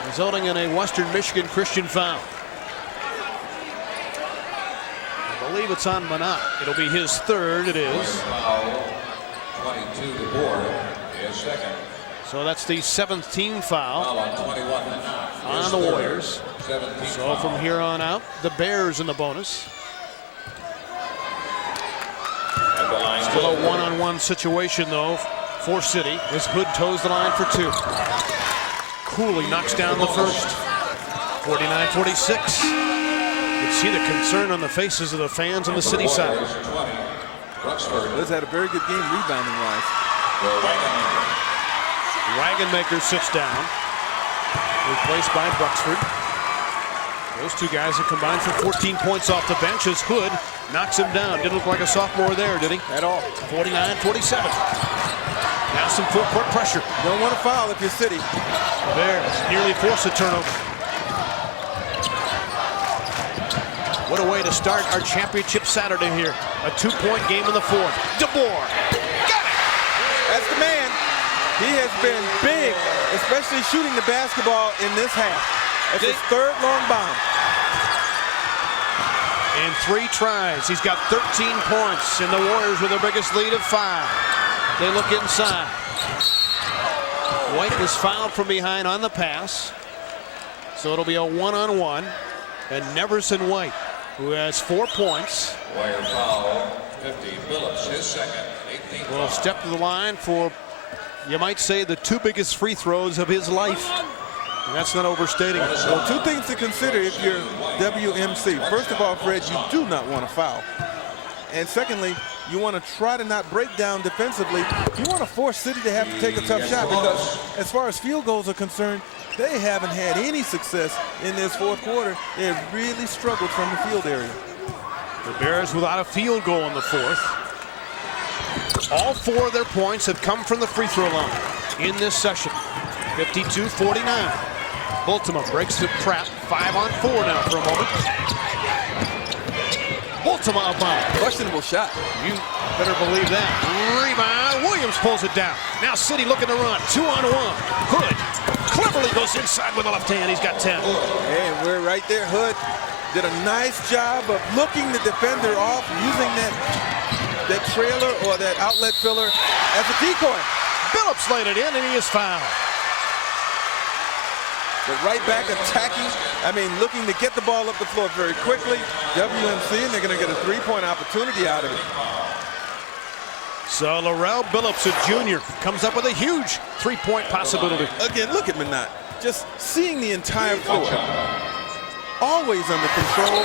resulting in a Western Michigan Christian foul. I believe it's on Minott. It'll be his third. It is. 22 DeBoer is second. So that's the 7th team foul on the Warriors. So from here on out, the Bears in the bonus. Still a one-on-one situation, though, for City as Hood toes the line for 2. Cooley knocks down the first. 49-46. You can see the concern on the faces of the fans on the City side. Hood's had a very good game rebounding-wise. Wagonmaker sits down, replaced by Bruxford. Those two guys have combined for 14 points off the bench as Hood knocks him down. Didn't look like a sophomore there, did he? At all. 49-47. Now some full court pressure. Don't want to foul if you're City. Bears nearly force a turnover. What a way to start our championship Saturday here. A 2-point game in the 4th. DeBoer. Got it! That's the man. He has been big, especially shooting the basketball in this half. That's his 3rd long bomb. In 3 tries, he's got 13 points, and the Warriors with their biggest lead of 5. They look inside. White was fouled from behind on the pass. So it'll be a 1-on-1. And Neverson White, who has 4 points, Wire foul, 50. Phillips, his second. 18 will step to the line for, you might say, the 2 biggest free throws of his life. And that's not overstating it. Well, 2 things to consider if you're WMC. First of all, Fred, you do not want to foul. And secondly, you want to try to not break down defensively. You want to force City to have to take a tough shot, because as far as field goals are concerned, they haven't had any success in this 4th quarter. They have really struggled from the field area. The Bears without a field goal in the 4th. All 4 of their points have come from the free throw line in this session. 52-49. Bultema breaks the trap. 5-on-4 now for a moment. Bultema up on. Questionable shot. You better believe that. Rebound. Williams pulls it down. Now City looking to run. 2-on-1. Hood cleverly goes inside with the left hand. He's got 10. And we're right there. Hood did a nice job of looking the defender off, using that trailer or that outlet filler as a decoy. Phillips laid it in, and he is fouled. But right back attacking, I mean, looking to get the ball up the floor very quickly. WMC, and they're going to get a 3-point opportunity out of it. So Laurel Billups, a junior, comes up with a huge 3-point possibility. Again, look at Minott. Just seeing the entire floor. Always under control.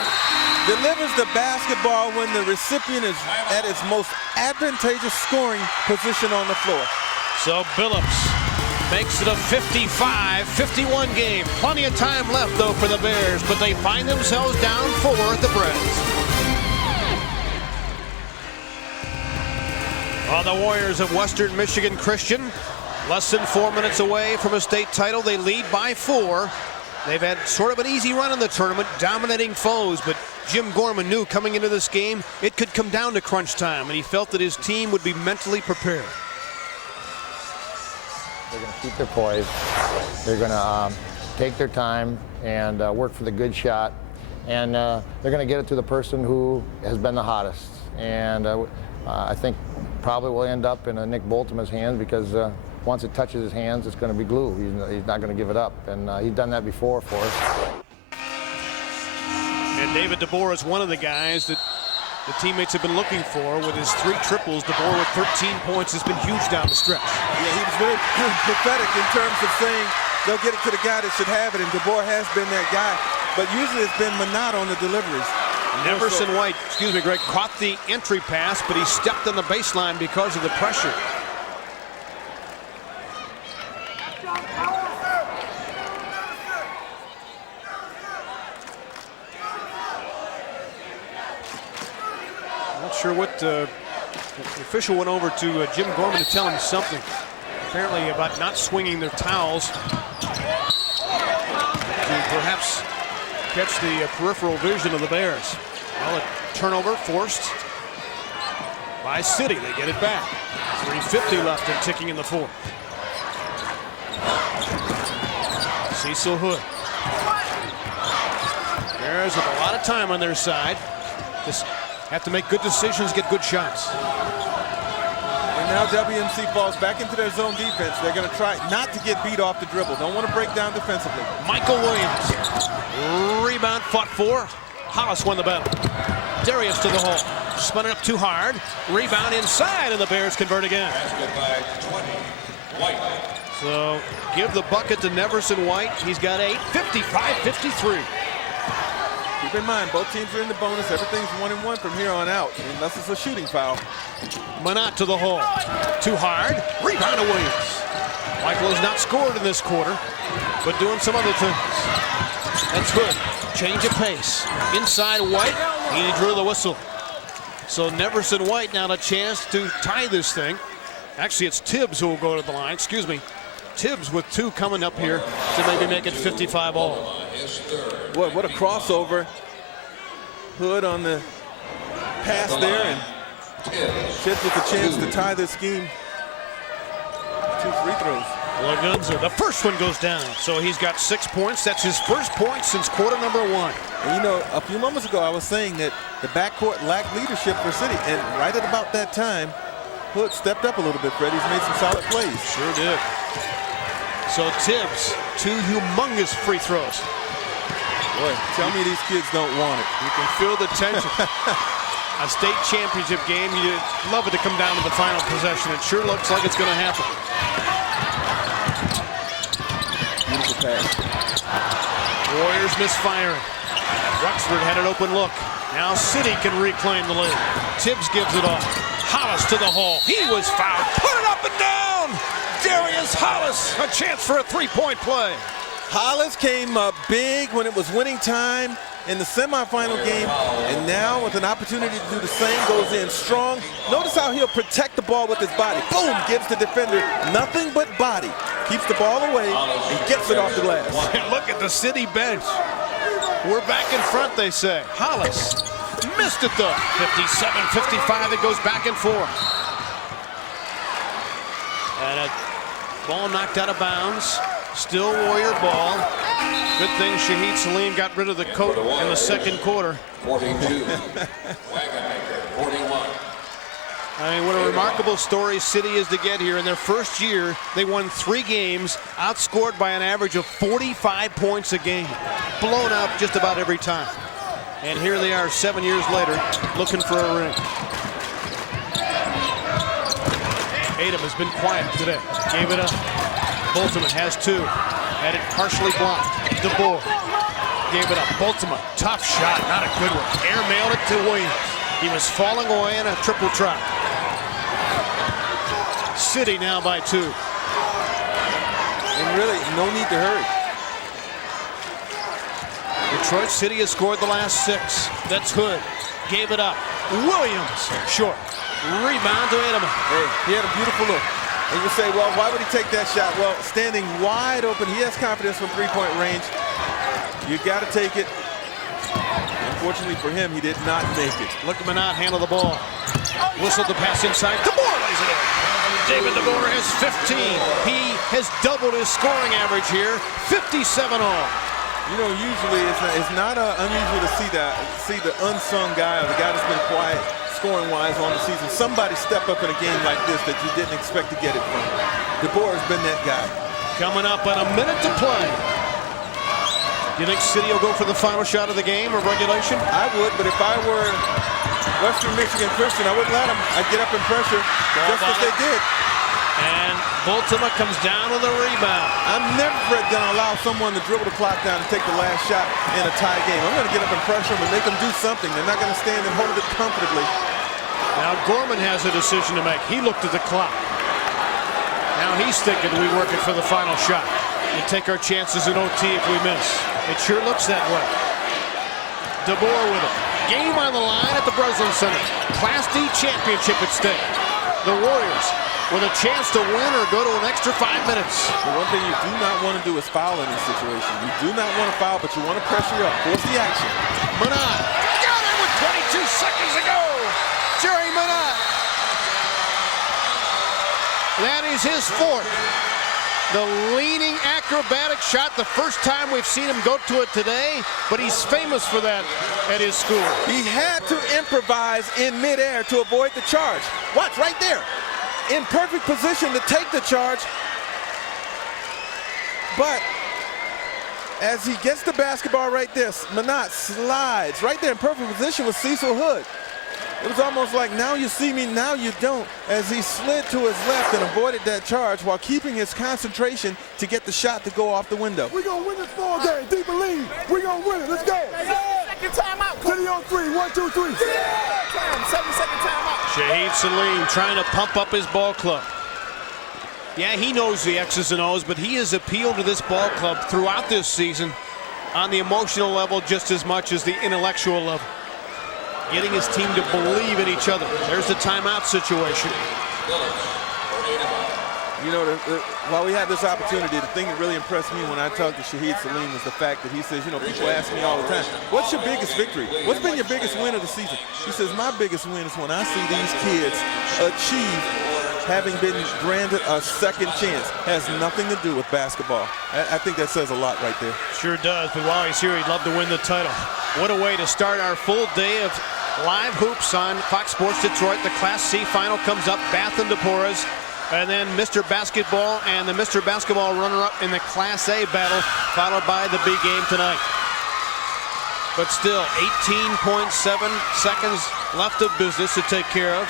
Delivers the basketball when the recipient is at its most advantageous scoring position on the floor. So Billups makes it a 55-51 game. Plenty of time left, though, for the Bears, but they find themselves down 4 at the Preds. On the Warriors of Western Michigan Christian, less than 4 minutes away from a state title. They lead by 4. They've had sort of an easy run in the tournament, dominating foes, but Jim Gorman knew coming into this game it could come down to crunch time, and he felt that his team would be mentally prepared. They're going to keep their poise. They're going to take their time and work for the good shot. and they're going to get it to the person who has been the hottest. And I think probably will end up in Nick Bultema's hands, because once it touches his hands, it's going to be glue. He's not going to give it up, and he's done that before for us. And David DeBoer is one of the guys that the teammates have been looking for with his 3 triples. DeBoer with 13 points has been huge down the stretch. Yeah, he was very prophetic in terms of saying they'll get it to the guy that should have it, and DeBoer has been that guy. But usually it's been Minott on the deliveries. Neverson White, excuse me, Greg, caught the entry pass, but he stepped on the baseline because of the pressure. Not sure what the official went over to Jim Gorman to tell him something, apparently about not swinging their towels to perhaps catch the peripheral vision of the Bears. Well, a turnover forced by City. They get it back. 3:50 left and ticking in the fourth. Cecil Hood. Bears with a lot of time on their side. Just have to make good decisions, get good shots. And now WMC falls back into their zone defense. They're going to try not to get beat off the dribble. Don't want to break down defensively. Michael Williams. Rebound fought for. Hollis won the battle. Darius to the hole. Spun it up too hard. Rebound inside, and the Bears convert again. So give the bucket to Neverson White. He's got 8. 55-53. Keep in mind, both teams are in the bonus. Everything's 1-1 from here on out, unless it's a shooting foul. Minott to the hole. Too hard. Rebound to Williams. Michael has not scored in this quarter, but doing some other things. That's Hood. Change of pace. Inside White. He drew the whistle. So Neverson White now a chance to tie this thing. Actually, it's Tibbs who will go to the line. Excuse me. Tibbs with 2 coming up here to maybe make it 55 all. Boy, what a crossover. Hood on the pass there, and Tibbs with a chance to tie this game. 2 free throws. Lagunza, the first one goes down. So he's got 6 points. That's his first point since quarter number 1. And you know, a few moments ago I was saying that the backcourt lacked leadership for City, and right at about that time, Hood stepped up a little bit, Fred. He's made some solid plays. Sure did. So Tibbs, 2 humongous free throws. Boy, tell me these kids don't want it. You can feel the tension. A state championship game, you'd love it to come down to the final possession. It sure looks like it's going to happen. Beautiful pass. Warriors misfiring. Rexford had an open look. Now City can reclaim the lead. Tibbs gives it off. Hollis to the hole. He was fouled. Put it up and down. Darius Hollis, a chance for a 3-point play. Hollis came up big when it was winning time in the semifinal game, and now with an opportunity to do the same, goes in strong. Notice how he'll protect the ball with his body. Boom, gives the defender nothing but body. Keeps the ball away and gets it off the glass. Look at the City bench. We're back in front, they say. Hollis missed it though. 57-55, it goes back and forth. And a ball knocked out of bounds. Still Warrior ball. Good thing Shahid Salim got rid of the coat in the second quarter. 42. Wagonmaker, 41. I mean, what a remarkable story City is to get here. In their first year, they won 3 games, outscored by an average of 45 points a game. Blown out just about every time. And here they are 7 years later, looking for a ring. Tatum has been quiet today. Gave it up. Bultema has 2. Had it partially blocked. DeBoer gave it up. Bultema, tough shot, not a good one. Airmailed it to Williams. He was falling away in a triple try. City now by 2. And really, no need to hurry. Detroit City has scored the last 6. That's Hood. Gave it up. Williams, short. Rebound to Edelman. Hey, he had a beautiful look. And you say, well, why would he take that shot? Well, standing wide open, he has confidence from 3-point range. You got to take it. Unfortunately for him, he did not make it. Look at Minott handle the ball. Whistled the pass inside. DeBoer lays it in. David DeBoer has 15. He has doubled his scoring average here. 57 all. You know, usually it's not unusual to see the unsung guy or the guy that's been quiet scoring-wise on the season. Somebody step up in a game like this that you didn't expect to get it from. DeBoer has been that guy. Coming up in a minute to play. Do you think City will go for the final shot of the game or regulation? I would, but if I were Western Michigan Christian, I wouldn't let them. I'd get up and pressure just as they did. And Bultema comes down with a rebound. I'm never going to allow someone to dribble the clock down and take the last shot in a tie game. I'm going to get up and pressure them and make them do something. They're not going to stand and hold it comfortably. Now Gorman has a decision to make. He looked at the clock. Now he's thinking we work it for the final shot and take our chances in OT if we miss. It sure looks that way. DeBoer with it. Game on the line at the Breslin Center. Class D championship at stake. The Warriors with a chance to win or go to an extra 5 minutes. The one thing you do not want to do is foul in this situation. You do not want to foul, but you want to pressure up. Force the action. Minott got it with 22 seconds to go. Jerry Minott. That is his fourth. The leaning acrobatic shot, the first time we've seen him go to it today, but he's famous for that at his school. He had to improvise in midair to avoid the charge. Watch right there. In perfect position to take the charge. But as he gets the basketball right there, Minott slides right there in perfect position with Cecil Hood. It was almost like now you see me, now you don't, as he slid to his left and avoided that charge while keeping his concentration to get the shot to go off the window. We're going to win this ball game. Deep believe. We're going to win it. Let's go. Second timeout. City on 3. 1, 2, 3. 7-second timeout. Shahid Salim trying to pump up his ball club. Yeah, he knows the X's and O's, but he has appealed to this ball club throughout this season on the emotional level just as much as the intellectual level. Getting his team to believe in each other. There's the timeout situation. You know, while we had this opportunity, the thing that really impressed me when I talked to Shahid Salim was the fact that he says, you know, people ask me all the time, what's your biggest victory? What's been your biggest win of the season? He says, my biggest win is when I see these kids achieve having been granted a second chance. Has nothing to do with basketball. I think that says a lot right there. Sure does, but while he's here, he'd love to win the title. What a way to start our full day of live hoops on Fox Sports Detroit. The Class C final comes up, Bath and DePoras, and then Mr. Basketball and the Mr. Basketball runner-up in the Class A battle, followed by the big game tonight. But still, 18.7 seconds left of business to take care of.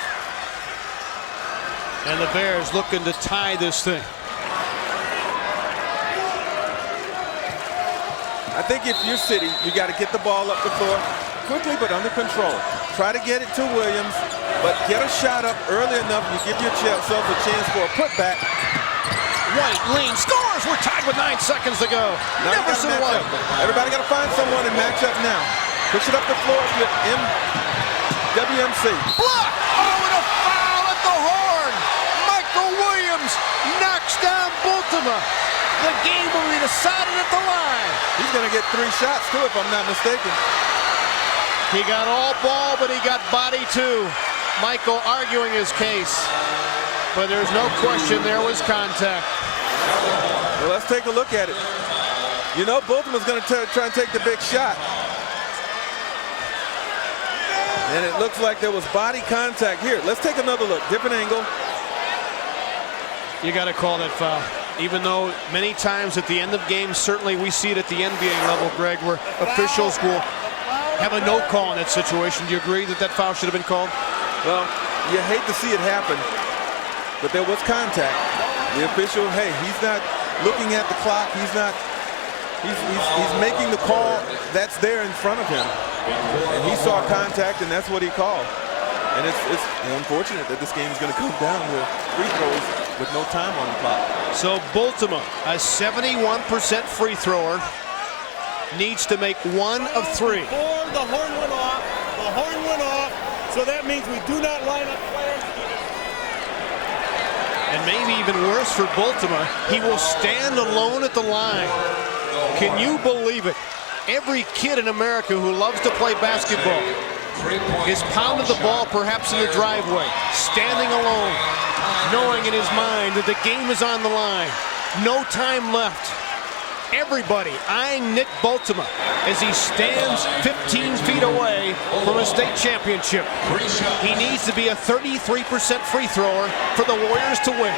And the Bears looking to tie this thing. I think if you're City, you got to get the ball up the floor quickly but under control. Try to get it to Williams, but get a shot up early enough. You give yourself a chance for a putback. White lean scores. We're tied with 9 seconds to go. Neverson White. Everybody got to find someone and match up now. Push it up the floor if you're WMC. Block! Oh, and a foul at the horn. Michael Williams knocks down Bultema. The game will be decided at the line. He's going to get 3 shots too, if I'm not mistaken. He got all ball, but he got body too. Michael arguing his case, but there's no question there was contact. Well, let's take a look at it. You know, Bultema's going to try and take the big shot. And it looks like there was body contact here. Let's take another look, different angle. You got to call that foul. Even though many times at the end of games, certainly we see it at the NBA level, Greg, where officials will have a no call in that situation. Do you agree that that foul should have been called? Well, you hate to see it happen, but there was contact. The official, hey, he's not looking at the clock. He's making the call that's there in front of him. And he saw contact, and that's what he called. And it's unfortunate that this game is going to come down to free throws with no time on the clock. So Bultema, a 71% free thrower, needs to make 1 of 3. Before the horn went off, so that means we do not line up players. And maybe even worse for Bultema, he will stand alone at the line. Can you believe it? Every kid in America who loves to play basketball is pounding the ball perhaps in the driveway, standing alone, knowing in his mind that the game is on the line. No time left. everybody eyeing Nick Bultema as he stands 15 feet away from a state championship. He needs to be a 33% free thrower for the Warriors to win.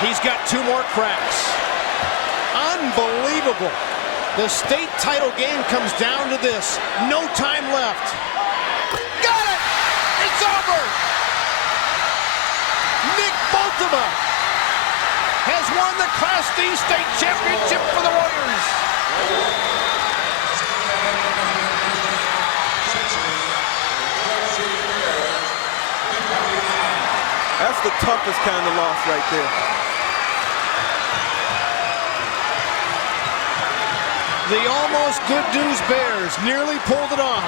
He's got 2 more cracks. Unbelievable. The state title game comes down to this. No time left. Got it! It's over! Nick Bultema has won the Class D state championship for the Warriors. That's the toughest kind of loss right there. The almost good news Bears nearly pulled it off.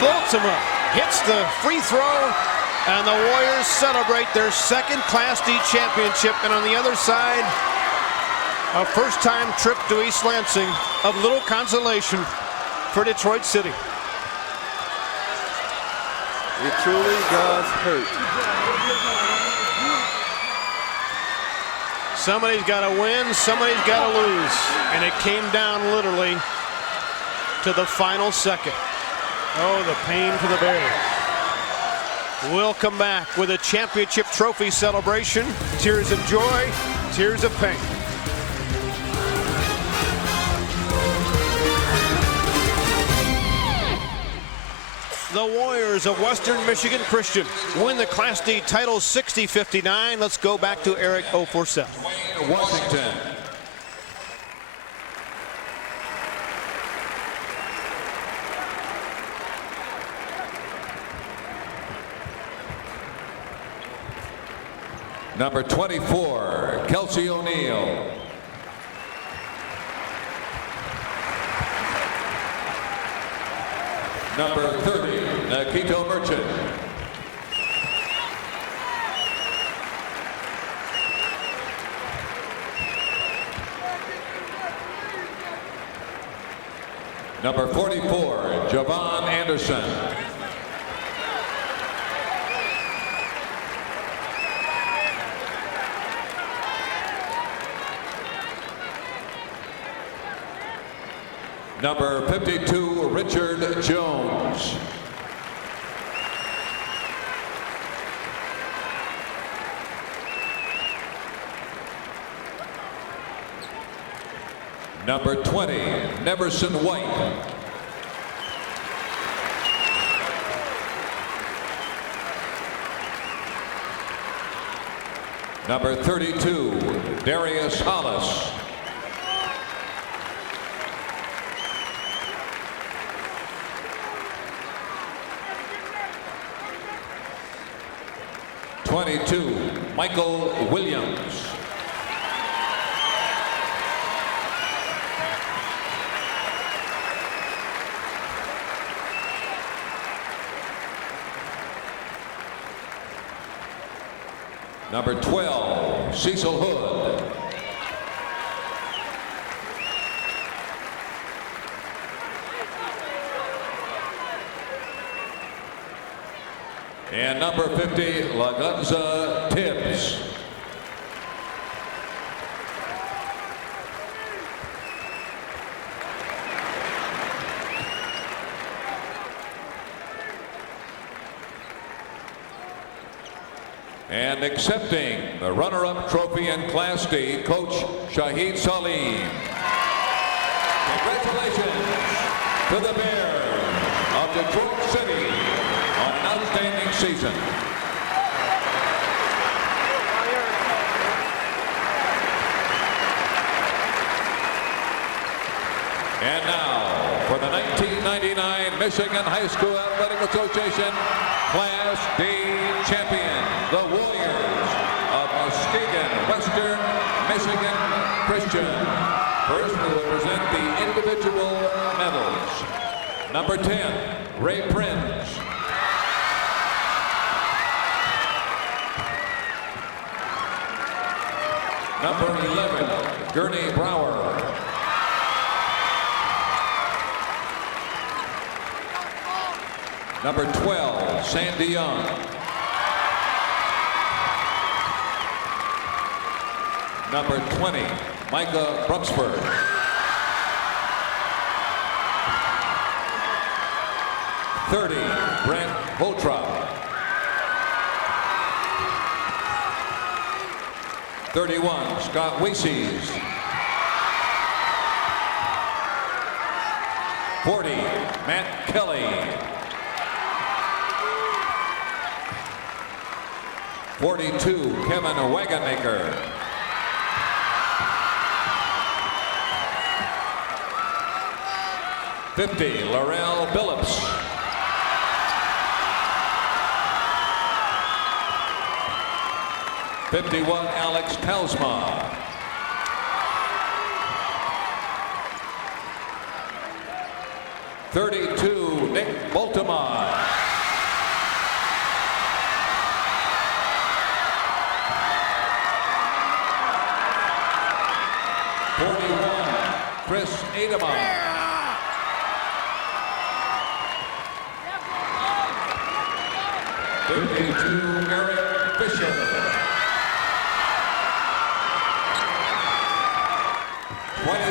Bultema hits the free throw, and the Warriors celebrate their second Class D championship. And on the other side, a first-time trip to East Lansing of little consolation for Detroit City. It truly does hurt. Somebody's got to win, somebody's got to lose. And it came down literally to the final second. Oh, the pain for the Bears. We'll come back with a championship trophy celebration. Tears of joy, tears of pain. The Warriors of Western Michigan Christian win the Class D title 60-59. Let's go back to Eric 047. Washington. Number 24, Kelsey O'Neal. Number 30, Nikito Merchant. Number 44, Javon Anderson. Number 52, Richard Jones. Number 20, Neverson White. Number 32, Darius Hollis. #22, Michael Williams. Number 12, Cecil Hood. And number 50, Lagunza Tibbs. And accepting the runner-up trophy in Class D, Coach Shahid Salim. Congratulations to the Bears of Detroit City on an outstanding season. And now for the 1999 Michigan High School Athletic Association Class D champion, the Warriors of Muskegon Western Michigan Christian. First, we will present the individual medals. Number 10, Ray Prince. Number 11, Gurney Brower. Number 12, Sandy Young. Number 20, Micah Bruxford. Brent Voltrop. 31, Scott Weeses. 40, Matt Kelly. 42, Kevin Wagonmaker. 50, Laurel Billups. 51, Alex Telsma. 32, Nick Bultema. 41, Chris Ademan. 52, Eric Fisher. 21,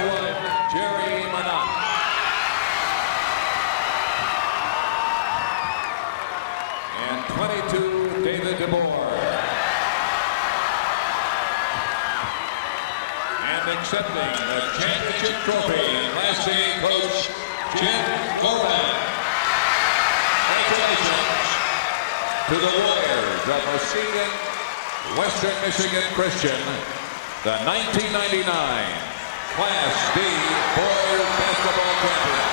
Jerry Minott. And 22, David DeBoer. And accepting the championship trophy, Class D coach Jim Goran. Congratulations to the Warriors of Muskegon Western Michigan Christian, the 1999 Class D Boys Basketball Champion.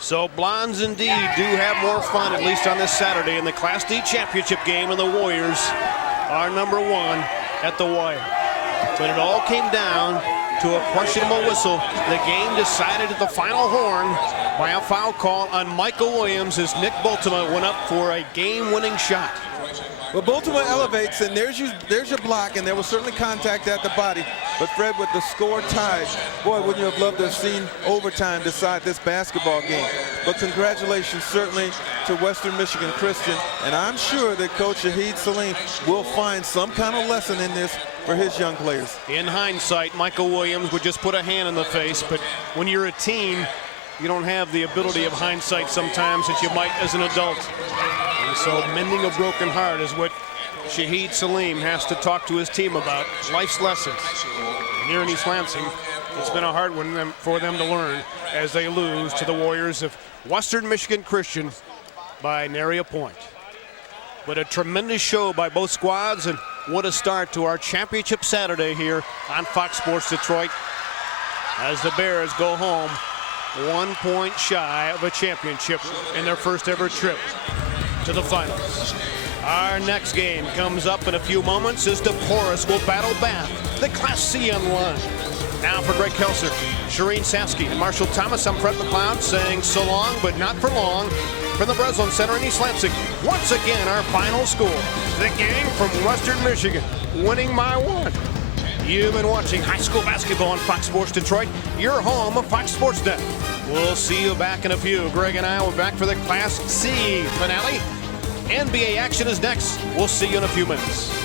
So Blondes indeed do have more fun, at least on this Saturday, in the Class D championship game, and the Warriors are number 1 at the wire. But it all came down to a questionable whistle. The game decided at the final horn by a foul call on Michael Williams as Nick Bultema went up for a game-winning shot. Well, Bultema elevates, and there's your block, and there was certainly contact at the body. But Fred, with the score tied, boy, wouldn't you have loved to have seen overtime decide this basketball game. But congratulations certainly to Western Michigan Christian, and I'm sure that Coach Shahid Salim will find some kind of lesson in this for his young players. In hindsight, Michael Williams would just put a hand in the face, but when you're a team, you don't have the ability of hindsight sometimes that you might as an adult. And so mending a broken heart is what Shahid Salim has to talk to his team about, life's lessons. And here in East Lansing, it's been a hard one for them to learn as they lose to the Warriors of Western Michigan Christian by nary a point. But a tremendous show by both squads, and what a start to our championship Saturday here on Fox Sports Detroit as the Bears go home 1 point shy of a championship in their first ever trip to the finals. Our next game comes up in a few moments as DeBoer will battle back the Class C on the line. Now for Greg Kelser, Shireen, Saski, and Marshall Thomas, I'm Fred McLeod saying so long, but not for long. From the Breslin Center in East Lansing, once again our final score. The game from Western Michigan, winning by 1. You've been watching high school basketball on Fox Sports Detroit, your home of Fox Sports Net. We'll see you back in a few. Greg and I will be back for the Class C finale. NBA action is next. We'll see you in a few minutes.